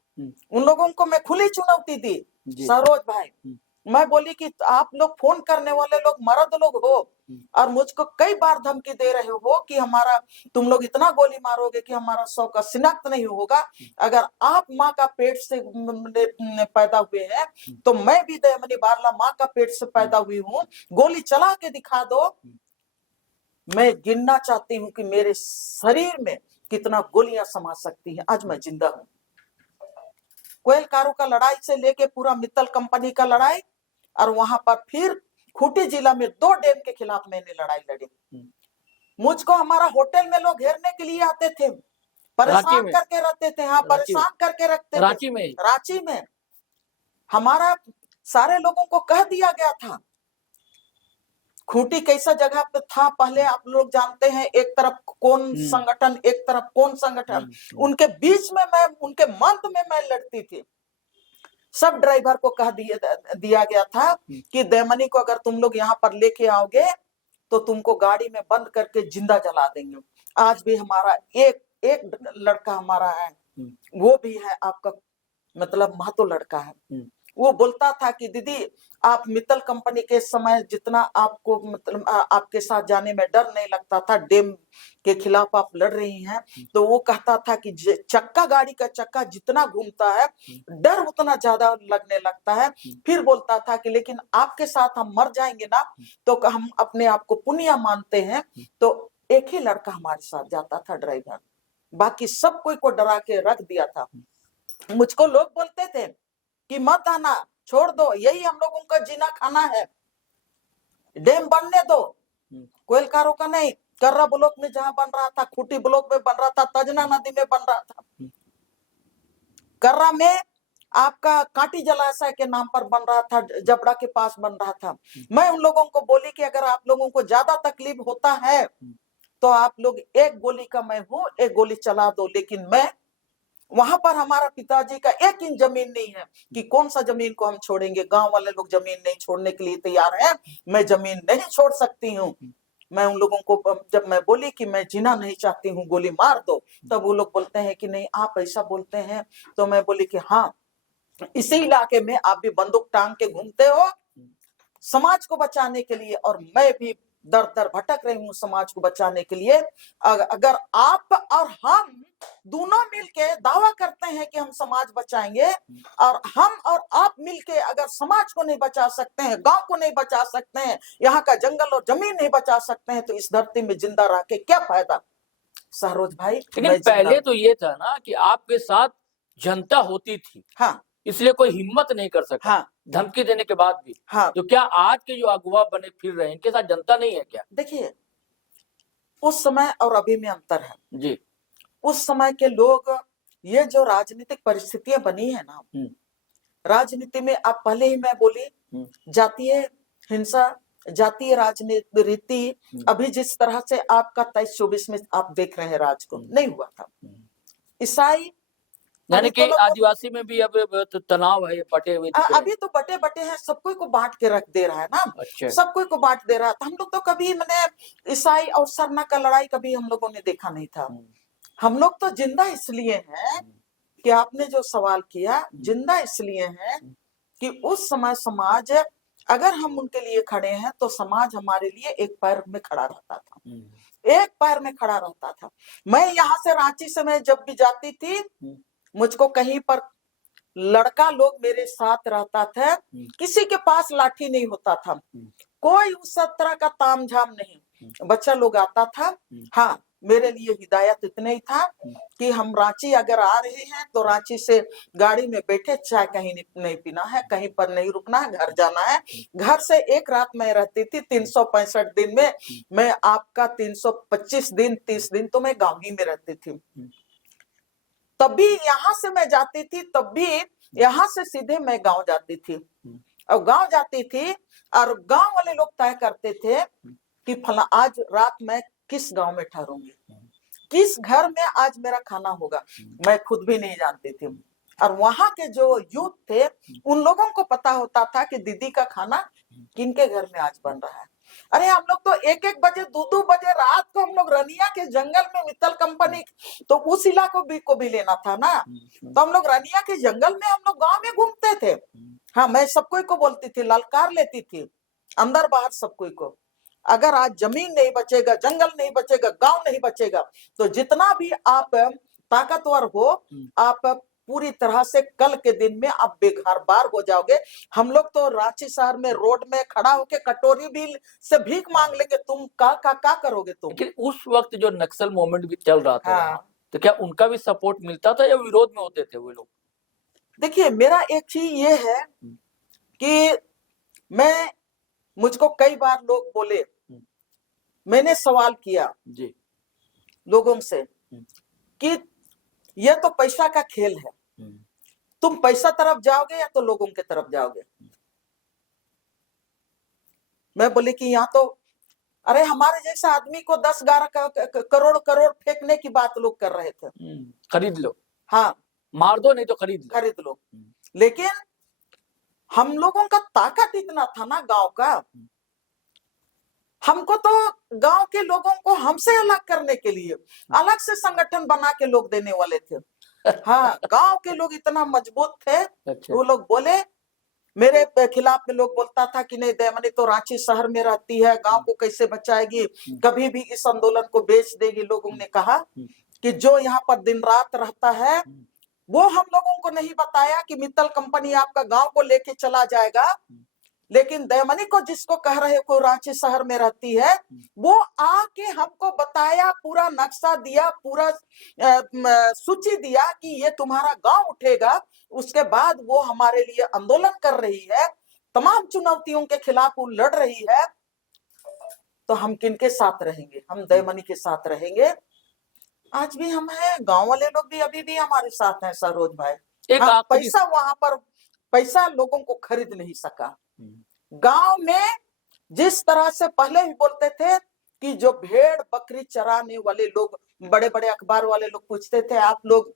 उन लोगों को मैं खुली चुनौती दी, सरोज भाई, मैं बोली कि आप लोग फोन करने वाले लोग मर्द लोग हो और मुझको कई बार धमकी दे रहे हो कि हमारा तुम लोग इतना गोली मारोगे कि हमारा 100 का शिनाख्त नहीं होगा। अगर आप माँ का पेट से पैदा हुए हैं तो मैं भी दयामनी बारला माँ का पेट से पैदा हुई हूँ, गोली चला के दिखा दो। मैं गिनना चाहती हूँ कि मेरे शरीर में कितना गोलियां समा सकती हैं। आज मैं जिंदा हूँ। कोयल कारू का लड़ाई से लेके पूरा मित्तल कंपनी का लड़ाई, और वहां पर फिर खूंटी जिला में 2 डैम के खिलाफ मैंने लड़ाई लड़ी। मुझको हमारा होटल में लोग घेरने के लिए आते थे, परेशान करके रखते थे। हाँ, परेशान करके रखते थे। रांची में हमारा सारे लोगों को कह दिया गया था। खूंटी कैसा जगह पे था पहले आप लोग जानते हैं, एक तरफ कौन संगठन, एक तरफ कौन संगठन, उनके बीच में मैं, उनके मंत्र में मैं लड़ती थी। सब ड्राइवर को कह दिया गया था कि दयामनी को अगर तुम लोग यहाँ पर लेके आओगे तो तुमको गाड़ी में बंद करके जिंदा जला देंगे। आज भी हमारा एक लड़का हमारा है, वो भी है आपका मतलब महतो लड़का है। वो बोलता था कि दीदी आप मित्तल कंपनी के समय जितना आपको मतलब आपके साथ जाने में डर नहीं लगता था, डैम के खिलाफ आप लड़ रही हैं, तो वो कहता था कि चक्का, गाड़ी का चक्का जितना घूमता है डर उतना ज्यादा लगने लगता है। फिर बोलता था कि लेकिन आपके साथ हम मर जाएंगे ना तो हम अपने आप को पुण्य मानते हैं। तो एक ही लड़का हमारे साथ जाता था ड्राइवर, बाकी सब कोई को डरा के रख दिया था। मुझको लोग बोलते थे कि मत आना, छोड़ दो, यही हम लोगों का जीना खाना है, डैम बनने दो। कोयल कारो का नहीं, कर्रा ब्लॉक में जहां बन रहा था, खूंटी ब्लॉक में बन रहा था, तजना नदी में बन रहा था, कर्रा में आपका काटी जलाशय के नाम पर बन रहा था, जबड़ा के पास बन रहा था। मैं उन लोगों को बोली कि अगर आप लोगों को ज्यादा तकलीफ होता है तो आप लोग एक गोली का मैं हूं, एक गोली चला दो, लेकिन मैं वहां पर हमारा पिताजी का 1 इंच जमीन नहीं है कि कौन सा जमीन को हम छोड़ेंगे। गांव वाले लोग जमीन नहीं छोड़ने के लिए तैयार हैं, मैं जमीन नहीं छोड़ सकती हूँ। मैं उन लोगों को जब मैं बोली कि मैं जीना नहीं चाहती हूँ, गोली मार दो, तब वो लोग बोलते हैं कि नहीं आप ऐसा बोलते हैं। तो मैं बोली कि हाँ, इसी इलाके में आप भी बंदूक टांग के घूमते हो समाज को बचाने के लिए, और मैं भी दर दर भटक रही हूँ समाज को बचाने के लिए। अगर आप और हम दोनों मिलके दावा करते हैं कि हम समाज बचाएंगे, और हम और आप मिलके अगर समाज को नहीं बचा सकते हैं, गांव को नहीं बचा सकते हैं, यहाँ का जंगल और जमीन नहीं बचा सकते हैं, तो इस धरती में जिंदा रह के क्या फायदा। सरोज भाई, लेकिन पहले तो ये था ना कि आपके साथ जनता होती थी, हाँ, इसलिए कोई हिम्मत नहीं कर सका, हाँ, धमकी देने के बाद भी। हाँ, तो क्या आज के जो अगुवा बने फिर रहे हैं, इनके साथ जनता नहीं है क्या? देखिए उस समय और अभी में अंतर है जी। उस समय के लोग, ये जो राजनीतिक परिस्थितियां बनी है ना, राजनीति में आप पहले ही मैं बोली जातीय हिंसा, जातीय राजनीति, अभी जिस तरह से आपका 23-24 में आप देख रहे हैं राज को नहीं हुआ था। ईसाई यानी कि आदिवासी में भी अब तनाव है, बटे हुए अभी तो बटे हैं, सबको को बांट के रख दे रहा है ना। अच्छा। सबको को बांट दे रहा था। हम लोग तो कभी मैंने ईसाई और सरना का लड़ाई कभी हम लोगों ने देखा नहीं था। हम लोग तो जिंदा इसलिए हैं कि आपने जो सवाल किया, जिंदा इसलिए हैं कि उस समय समाज, अगर हम उनके लिए खड़े हैं तो समाज हमारे लिए एक पैर में खड़ा रहता था, एक पैर में खड़ा रहता था। मैं यहाँ से रांची से मैं जब भी जाती थी, मुझको कहीं पर लड़का लोग मेरे साथ रहता था, किसी के पास लाठी नहीं होता था, कोई उस तरह का तामझाम नहीं, बच्चा लोग आता था। हाँ, मेरे लिए हिदायत इतने ही था कि हम रांची अगर आ रहे हैं तो रांची से गाड़ी में बैठे, चाय कहीं नहीं पीना है, कहीं पर नहीं रुकना है, घर जाना है। घर से एक रात मैं रहती थी, 365 दिन में मैं आपका 325 दिन 30 दिन तो मैं गाँव ही में रहती थी। तब भी यहाँ से मैं जाती थी, तब भी यहाँ से सीधे मैं गाँव जाती थी। और गांव जाती थी और गांव वाले लोग तय करते थे कि फला आज रात मैं किस गांव में ठहरूंगी, किस घर में आज मेरा खाना होगा, मैं खुद भी नहीं जानती थी। और वहां के जो यूथ थे उन लोगों को पता होता था कि दीदी का खाना किनके घर में आज बन रहा है। अरे हम लोग तो 1-1 बजे 2-2 बजे रात को हम लोग रनिया के जंगल में मित्तल कंपनी, तो उस इलाकों को भी लेना था ना, तो हम लोग रनिया के जंगल में हम लोग गांव में घूमते थे। हाँ, मैं सब कोई को बोलती थी, ललकार लेती थी अंदर बाहर सब कोई को, अगर आज जमीन नहीं बचेगा, जंगल नहीं बचेगा, गांव नहीं बचेगा, तो जितना भी आप ताकतवर हो, आप पूरी तरह से कल के दिन में आप बेघर हो जाओगे। हम लोग तो रांची शहर में रोड में खड़ा होके कटोरी भी से भीख मांग लेंगे, तुम का करोगे तुम। लेकिन उस वक्त जो नक्सल मूवमेंट भी चल रहा था, हाँ। तो क्या उनका भी सपोर्ट मिलता था या विरोध में होते थे वो लोग? देखिए, मेरा एक चीज ये है कि मुझको कई बार लोग बोले, मैंने सवाल किया जी लोगों से कि ये तो पैसा का खेल है, तुम पैसा तरफ जाओगे या तो लोगों के तरफ जाओगे? मैं बोले कि यहाँ तो अरे हमारे जैसा आदमी को 10-11 करोड़ फेंकने की बात लोग कर रहे थे। खरीद लो, हाँ, मार दो नहीं तो खरीद लो। लेकिन हम लोगों का ताकत इतना था ना गांव का, हमको तो गांव के लोगों को हमसे अलग करने के लिए अलग से संगठन बना के लोग देने वाले थे। हाँ, गांव के लोग इतना मजबूत थे। अच्छा। वो लोग बोले, मेरे खिलाफ में लोग बोलता था कि नहीं दयामनी तो रांची शहर में रहती है, गांव को कैसे बचाएगी, कभी भी इस आंदोलन को बेच देगी। लोगों ने कहा कि जो यहाँ पर दिन रात रहता है वो हम लोगों को नहीं बताया कि मित्तल कंपनी आपका गांव को लेके चला जाएगा, लेकिन दयामनी को जिसको कह रहे को रांची शहर में रहती है, वो आके हमको बताया, पूरा नक्शा दिया, पूरा सूची दिया कि ये तुम्हारा गांव उठेगा। उसके बाद वो हमारे लिए आंदोलन कर रही है, तमाम चुनौतियों के खिलाफ वो लड़ रही है, तो हम किनके साथ रहेंगे? हम दयामनी के साथ रहेंगे। आज भी हम हैं, गांव वाले लोग भी अभी भी हमारे साथ हैं सरोज भाई। हाँ, पैसा वहां पर पैसा लोगों को खरीद नहीं सका। गांव में जिस तरह से पहले ही बोलते थे कि जो भेड़ बकरी चराने वाले लोग, बड़े बड़े अखबार वाले लोग पूछते थे आप लोग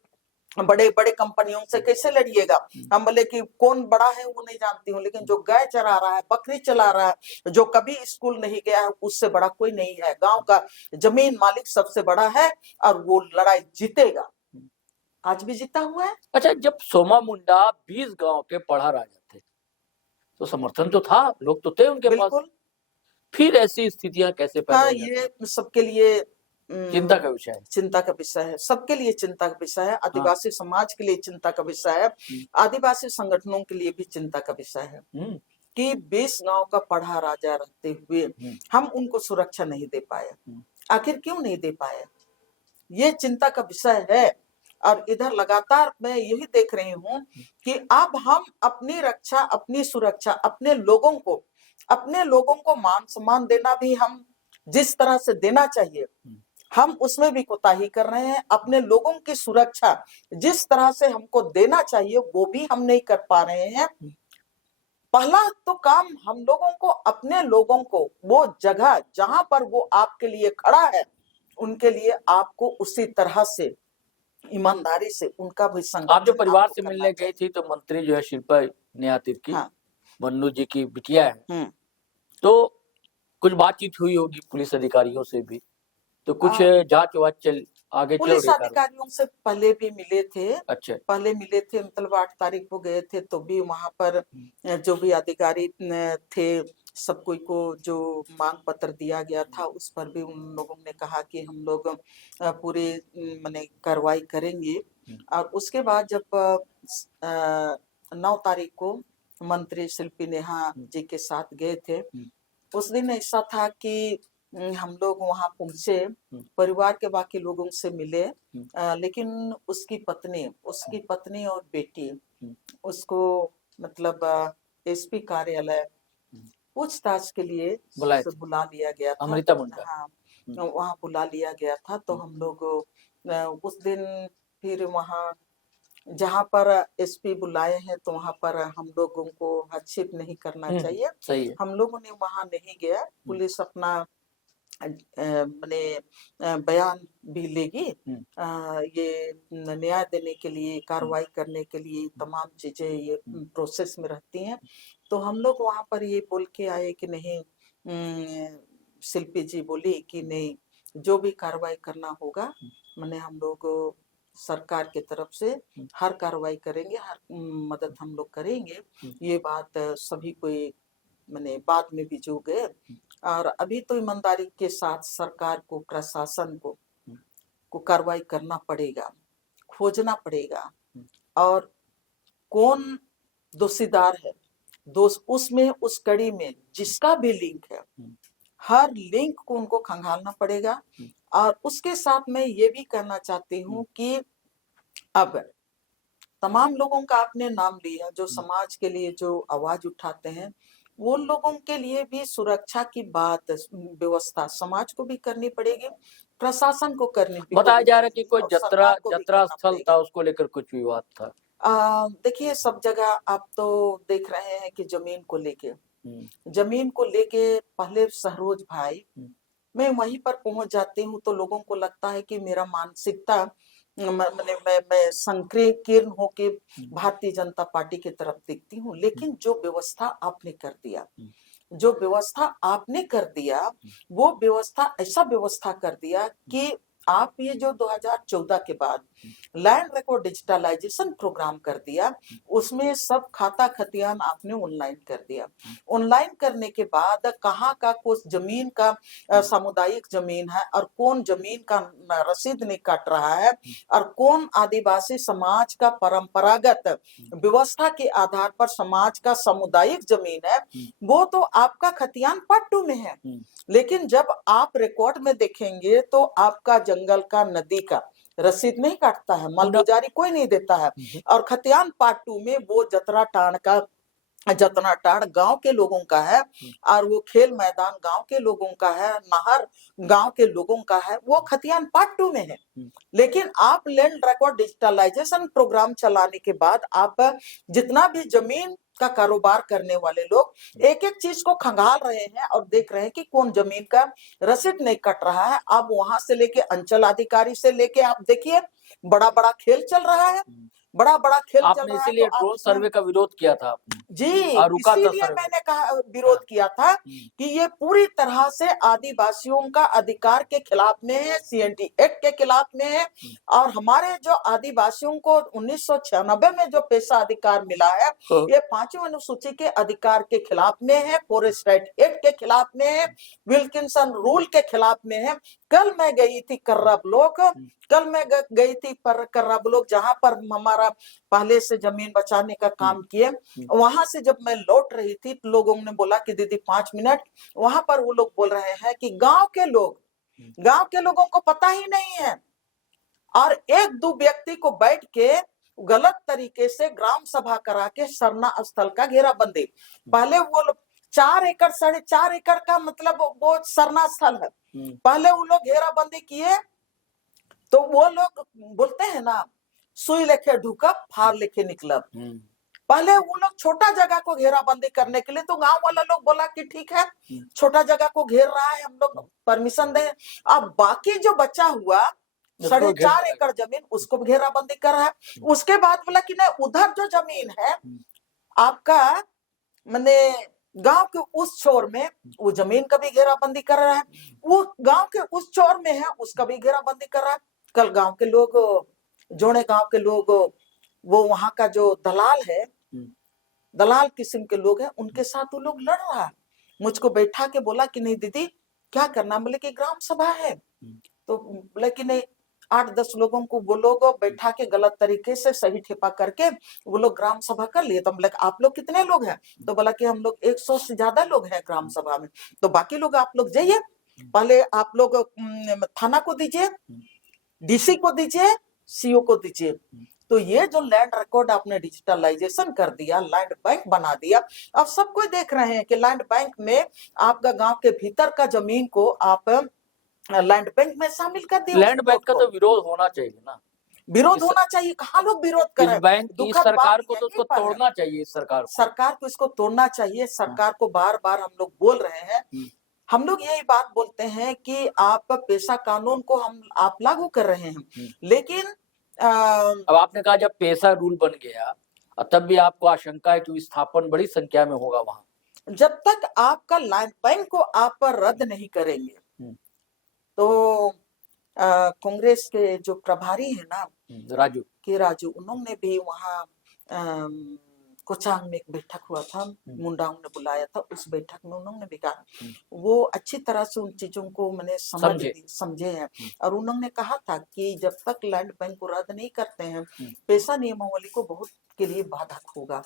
बड़े बड़े कंपनियों से कैसे लड़िएगा? हम बोले कि कौन बड़ा है वो नहीं जानती हूँ, लेकिन जो गाय चरा रहा है, बकरी चला रहा है, जो कभी स्कूल नहीं गया है, उससे बड़ा कोई नहीं है। गांव का जमीन मालिक सबसे बड़ा है और वो लड़ाई जीतेगा। आज भी जीता हुआ है। अच्छा, जब सोमा मुंडा 20 गांव के पढ़ा राजा थे तो समर्थन तो था, लोग तो थे उनके पास, फिर ऐसी स्थितियां कैसे पैदा हुई? हाँ, ये सबके लिए चिंता का विषय है। चिंता का विषय है, सबके लिए चिंता का विषय है। आदिवासी समाज के लिए चिंता का विषय है, आदिवासी संगठनों के लिए भी चिंता का विषय है कि 20 गांव का पढ़ा राजा रहते हुए हम उनको सुरक्षा नहीं दे पाए। आखिर क्यों नहीं दे पाए? ये चिंता का विषय है। और इधर लगातार मैं यही देख रही हूँ कि अब हम अपनी रक्षा, अपनी सुरक्षा, अपने लोगों को मान सम्मान देना भी हम जिस तरह से देना चाहिए, हम उसमें भी कोताही कर रहे हैं। अपने लोगों की सुरक्षा जिस तरह से हमको देना चाहिए वो भी हम नहीं कर पा रहे हैं। पहला तो काम हम लोगों को अपने लोगों को वो जगह जहां पर वो आपके लिए खड़ा है, उनके लिए आपको उसी तरह से ईमानदारी से उनका भी संगठन। आप जो परिवार से मिलने गई थी तो मंत्री जो है शिल्पा नेहातीर की, मन्नू जी की बिटिया है, तो कुछ बातचीत हुई होगी पुलिस अधिकारियों से भी, तो कुछ जांच वाच आगे चल रही है? पुलिस अधिकारियों से पहले भी मिले थे। अच्छा, पहले मिले थे, मतलब 8 तारीख को गए थे, तो भी वहां पर जो भी अधिकारी थे सब कोई को जो मांग पत्र दिया गया था उस पर भी उन लोगों ने कहा कि हम लोग पूरी माने कार्रवाई करेंगे। और उसके बाद जब 9 तारीख को मंत्री शिल्पी नेहा जी के साथ गए थे, उस दिन ऐसा था कि हम लोग वहां पहुंचे, परिवार के बाकी लोगों से मिले, लेकिन उसकी पत्नी और बेटी उसको मतलब एसपी कार्यालय पूछताछ के लिए बुला लिया गया था। अमृता मुंडा, हाँ, वहां बुला लिया गया था। तो हम लोग उस दिन फिर वहां जहाँ पर एसपी बुलाए हैं तो वहां पर हम लोगों को हस्तक्षेप नहीं करना चाहिए। सही है। हम लोगों ने वहां नहीं गया, पुलिस अपना मैंने बयान भी लेगी। ये न्याय देने के लिए, कार्रवाई करने के लिए तमाम चीजें ये प्रोसेस में रहती हैं। तो हम लोग वहां पर ये बोल के आए कि नहीं, शिल्पी जी बोली कि नहीं, जो भी कार्रवाई करना होगा मैंने हम लोग सरकार की तरफ से हर कार्रवाई करेंगे, हर मदद हम लोग करेंगे। ये बात सभी को मैंने बाद में भी जो गए। और अभी तो ईमानदारी के साथ सरकार को, प्रशासन को कार्रवाई करना पड़ेगा, खोजना पड़ेगा, और कौन दोषीदार है, दोष उसमें, उस कड़ी में जिसका भी लिंक है, हर लिंक को उनको खंगालना पड़ेगा। और उसके साथ मैं ये भी कहना चाहती हूँ कि अब तमाम लोगों का आपने नाम लिया जो समाज के लिए जो आवाज उठाते हैं, वो लोगों के लिए भी सुरक्षा की बात, व्यवस्था समाज को भी करनी पड़ेगी, प्रशासन को करनी भी बताया जा रहा है कि कोई और जत्रा सरकार को भी जत्रा करना स्थल पड़ेगा। था, उसको लेकर कुछ विवाद था। देखिए, सब जगह आप तो देख रहे हैं कि जमीन को लेके पहले सहरोज भाई, मैं वहीं पर पहुंच जाती हूँ तो लोगों को लगता है कि मेरा मानसिकता मैं संकीर्ण होके भारतीय जनता पार्टी की तरफ दिखती हूँ। लेकिन जो व्यवस्था आपने कर दिया, जो व्यवस्था आपने कर दिया, वो व्यवस्था ऐसा व्यवस्था कर दिया कि आप ये जो 2014 के बाद लैंड रिकॉर्ड डिजिटलाइजेशन प्रोग्राम कर दिया, उसमें सब खाता खतियान आपने ऑनलाइन कर दिया। ऑनलाइन करने के बाद कहाँ का कुछ जमीन का सामुदायिक जमीन है और कौन जमीन का रसीद नहीं काट रहा है, और कौन आदिवासी समाज का परंपरागत व्यवस्था के आधार पर समाज का सामुदायिक जमीन है, वो तो आपका खतियान पार्ट 2 में है। लेकिन जब आप रिकॉर्ड में देखेंगे तो आपका जंगल का, नदी का रसीद नहीं काटता है, मालगुजारी कोई नहीं देता है। और खतियान पार्ट 2 में वो जतना टाड़ गांव के लोगों का है, और वो खेल मैदान गांव के लोगों का है, नहर गांव के लोगों का है, वो खतियान पार्ट 2 में है। लेकिन आप लैंड रिकॉर्ड डिजिटलाइजेशन प्रोग्राम चलाने के बाद आप जितना भी जमीन का कारोबार करने वाले लोग एक एक चीज को खंगाल रहे हैं और देख रहे हैं कि कौन जमीन का रसीद नहीं कट रहा है। अब वहां से लेके अंचल अधिकारी से लेके आप देखिए, बड़ा बड़ा खेल चल रहा है, बड़ा बड़ा खेल चल आपने रहा है। इसीलिए तो ड्रोन सर्वे का विरोध किया था आपने। जी, और रुका था इसीलिए सर्वे। मैंने कहा, विरोध किया था कि ये पूरी तरह से आदिवासियों का अधिकार के खिलाफ में है, CNT एक्ट के खिलाफ में है। और हमारे जो आदिवासियों को 1996 में जो पेशा अधिकार मिला है, ये 5वीं अनुसूची के अधिकार के खिलाफ में है, फॉरेस्ट राइट एक्ट के खिलाफ में है, विल्किंसन रूल के खिलाफ में है। कल मैं गई थी कर्रा ब्लॉक, जहां पर हमारा पहले से जमीन बचाने का काम किए। वहां से जब मैं लौट रही थी तो लोगों ने बोला कि दीदी 5 मिनट। वहां पर वो लोग बोल रहे हैं कि गांव के लोगों को पता ही नहीं है, और एक दो व्यक्ति को बैठ के गलत तरीके से ग्राम सभा करा के सरना स्थल का घेराबंदी, पहले वो 4 एकड़ 4.5 एकड़ का मतलब वो सरना स्थल है, पहले वो लोग घेराबंदी किए। तो वो लोग बोलते हैं ना, सुई लेके ढुकब फार लेके निकलब। पहले वो लोग छोटा जगह को घेराबंदी करने के लिए, तो गांव वाला लोग बोला कि ठीक है, छोटा जगह को घेर रहा है, हम लोग परमिशन दें। अब बाकी जो बचा हुआ 4.5 एकड़ जमीन, उसको घेराबंदी कर रहा है। उसके बाद बोला कि नहीं, उधर जो जमीन है आपका, मैंने गांव के उस छोर में, वो जमीन का भी घेराबंदी कर रहा है। वो गांव के उस छोर में है, उसका भी घेराबंदी कर रहा है। कल गांव के लोग, जोड़े गांव के लोग, वो वहां का जो दलाल है, दलाल किस्म के लोग हैं, उनके साथ वो लोग लड़ रहा है। मुझको बैठा के बोला कि नहीं दीदी क्या करना, बोले कि ग्राम सभा है। तो बोले कि नहीं, 8-10 लोगों को वो लोग बैठा के गलत तरीके से सही ठेपा करके वो लोग ग्राम सभा कर लिए। तो बोले आप लोग कितने लोग हैं? तो बोला कि हम लोग 100 से ज्यादा लोग हैं ग्राम सभा में। तो बाकी लोग आप लोग जाइए, पहले आप लोग थाना को दीजिए, DC को दीजिए, CO को दीजिए। तो ये जो लैंड रिकॉर्ड आपने डिजिटलाइजेशन कर दिया, लैंड बैंक बना दिया, अब सब कोई देख रहे हैं कि लैंड बैंक में आपका गांव के भीतर का जमीन को आप लैंड बैंक में शामिल कर दिया। लैंड बैंक का तो विरोध होना चाहिए ना। विरोध इस- होना चाहिए। कहाँ लोग विरोध इस कर बैंक की दुखद सरकार बात को तो यहीं उसको पर है। तोड़ना चाहिए। इस सरकार को सरकार को इसको तोड़ना चाहिए। सरकार को बार बार हम लोग बोल रहे हैं। हम लोग यही बात बोलते हैं कि आप पेशा कानून को आप लागू कर रहे हैं, लेकिन अब आपने कहा जब पेशा रूल बन गया और तब भी आपको आशंका है कि विस्थापन बड़ी संख्या में होगा वहां। जब तक आपका लैंड बैंक को आप पर रद्द नहीं करेंगे तो कांग्रेस के जो प्रभारी है ना राजू, उन्होंने भी वहाँ कोचांग में एक बैठक हुआ था, मुंडाओं ने बुलाया था। उस बैठक में उन्होंने भी कहा वो अच्छी तरह से उन चीजों को मैंने समझे हैं, और उन्होंने कहा था कि जब तक लैंड बैंक को रद्द नहीं करते हैं पेशा नियमावली को बहुत के लिए बाधक होगा।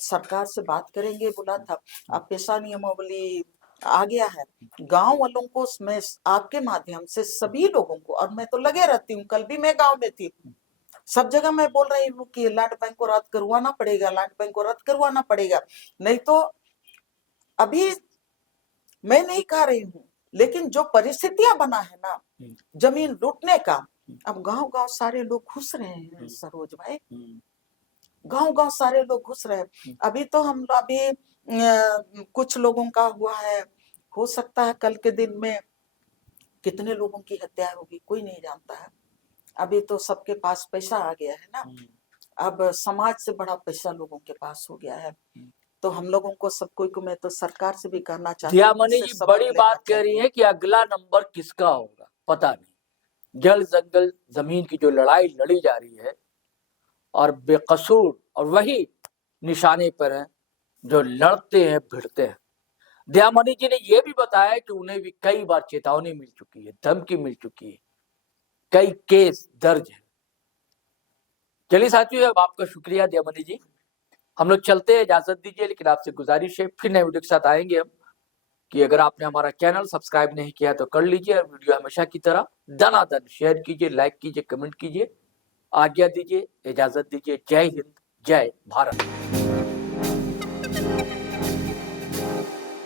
सरकार से बात करेंगे बोला था। अब पेशा नियमावली आ गया है, गांव वालों को मैं आपके माध्यम से सभी लोगों को, और मैं तो लगे रहती हूँ, कल भी मैं गांव में थी, सब जगह मैं बोल रही हूँ कि लैंड बैंक को रद्द करवाना पड़ेगा, लैंड बैंक को रद्द करवाना पड़ेगा। नहीं तो अभी मैं नहीं कह रही हूँ, लेकिन जो परिस्थितियां बना है ना जमीन लूटने का, अब गांव गांव सारे लोग घुस रहे हैं सरोज भाई, गांव गांव सारे लोग घुस रहे हैं। अभी तो हम अभी कुछ लोगों का हुआ है, हो सकता है कल के दिन में कितने लोगों की हत्या होगी कोई नहीं जानता है। अभी तो सबके पास पैसा आ गया है ना, अब समाज से बड़ा पैसा लोगों के पास हो गया है। तो हम लोगों को सब कोई को मैं तो सरकार से भी कहना चाहती हूँ। दयामणि जी बड़ी बात कह रही है कि अगला नंबर किसका होगा पता नहीं। जल जंगल जमीन की जो लड़ाई लड़ी जा रही है और बेकसूर और वही निशाने पर है जो लड़ते हैं भिड़ते हैं। दयामणि जी ने यह भी बताया कि उन्हें भी कई बार चेतावनी मिल चुकी है, धमकी मिल चुकी है, कई केस दर्ज है। चलिए साथियों, अब आपका शुक्रिया दयामणि जी। हम लोग चलते हैं, इजाजत दीजिए, लेकिन आपसे गुजारिश है फिर नए वीडियो के साथ आएंगे हम कि अगर आपने हमारा चैनल सब्सक्राइब नहीं किया तो कर लीजिए। वीडियो हमेशा की तरह दनादन शेयर कीजिए, लाइक कीजिए, कमेंट कीजिए। आज्ञा दीजिए, इजाजत दीजिए। जय हिंद, जय भारत।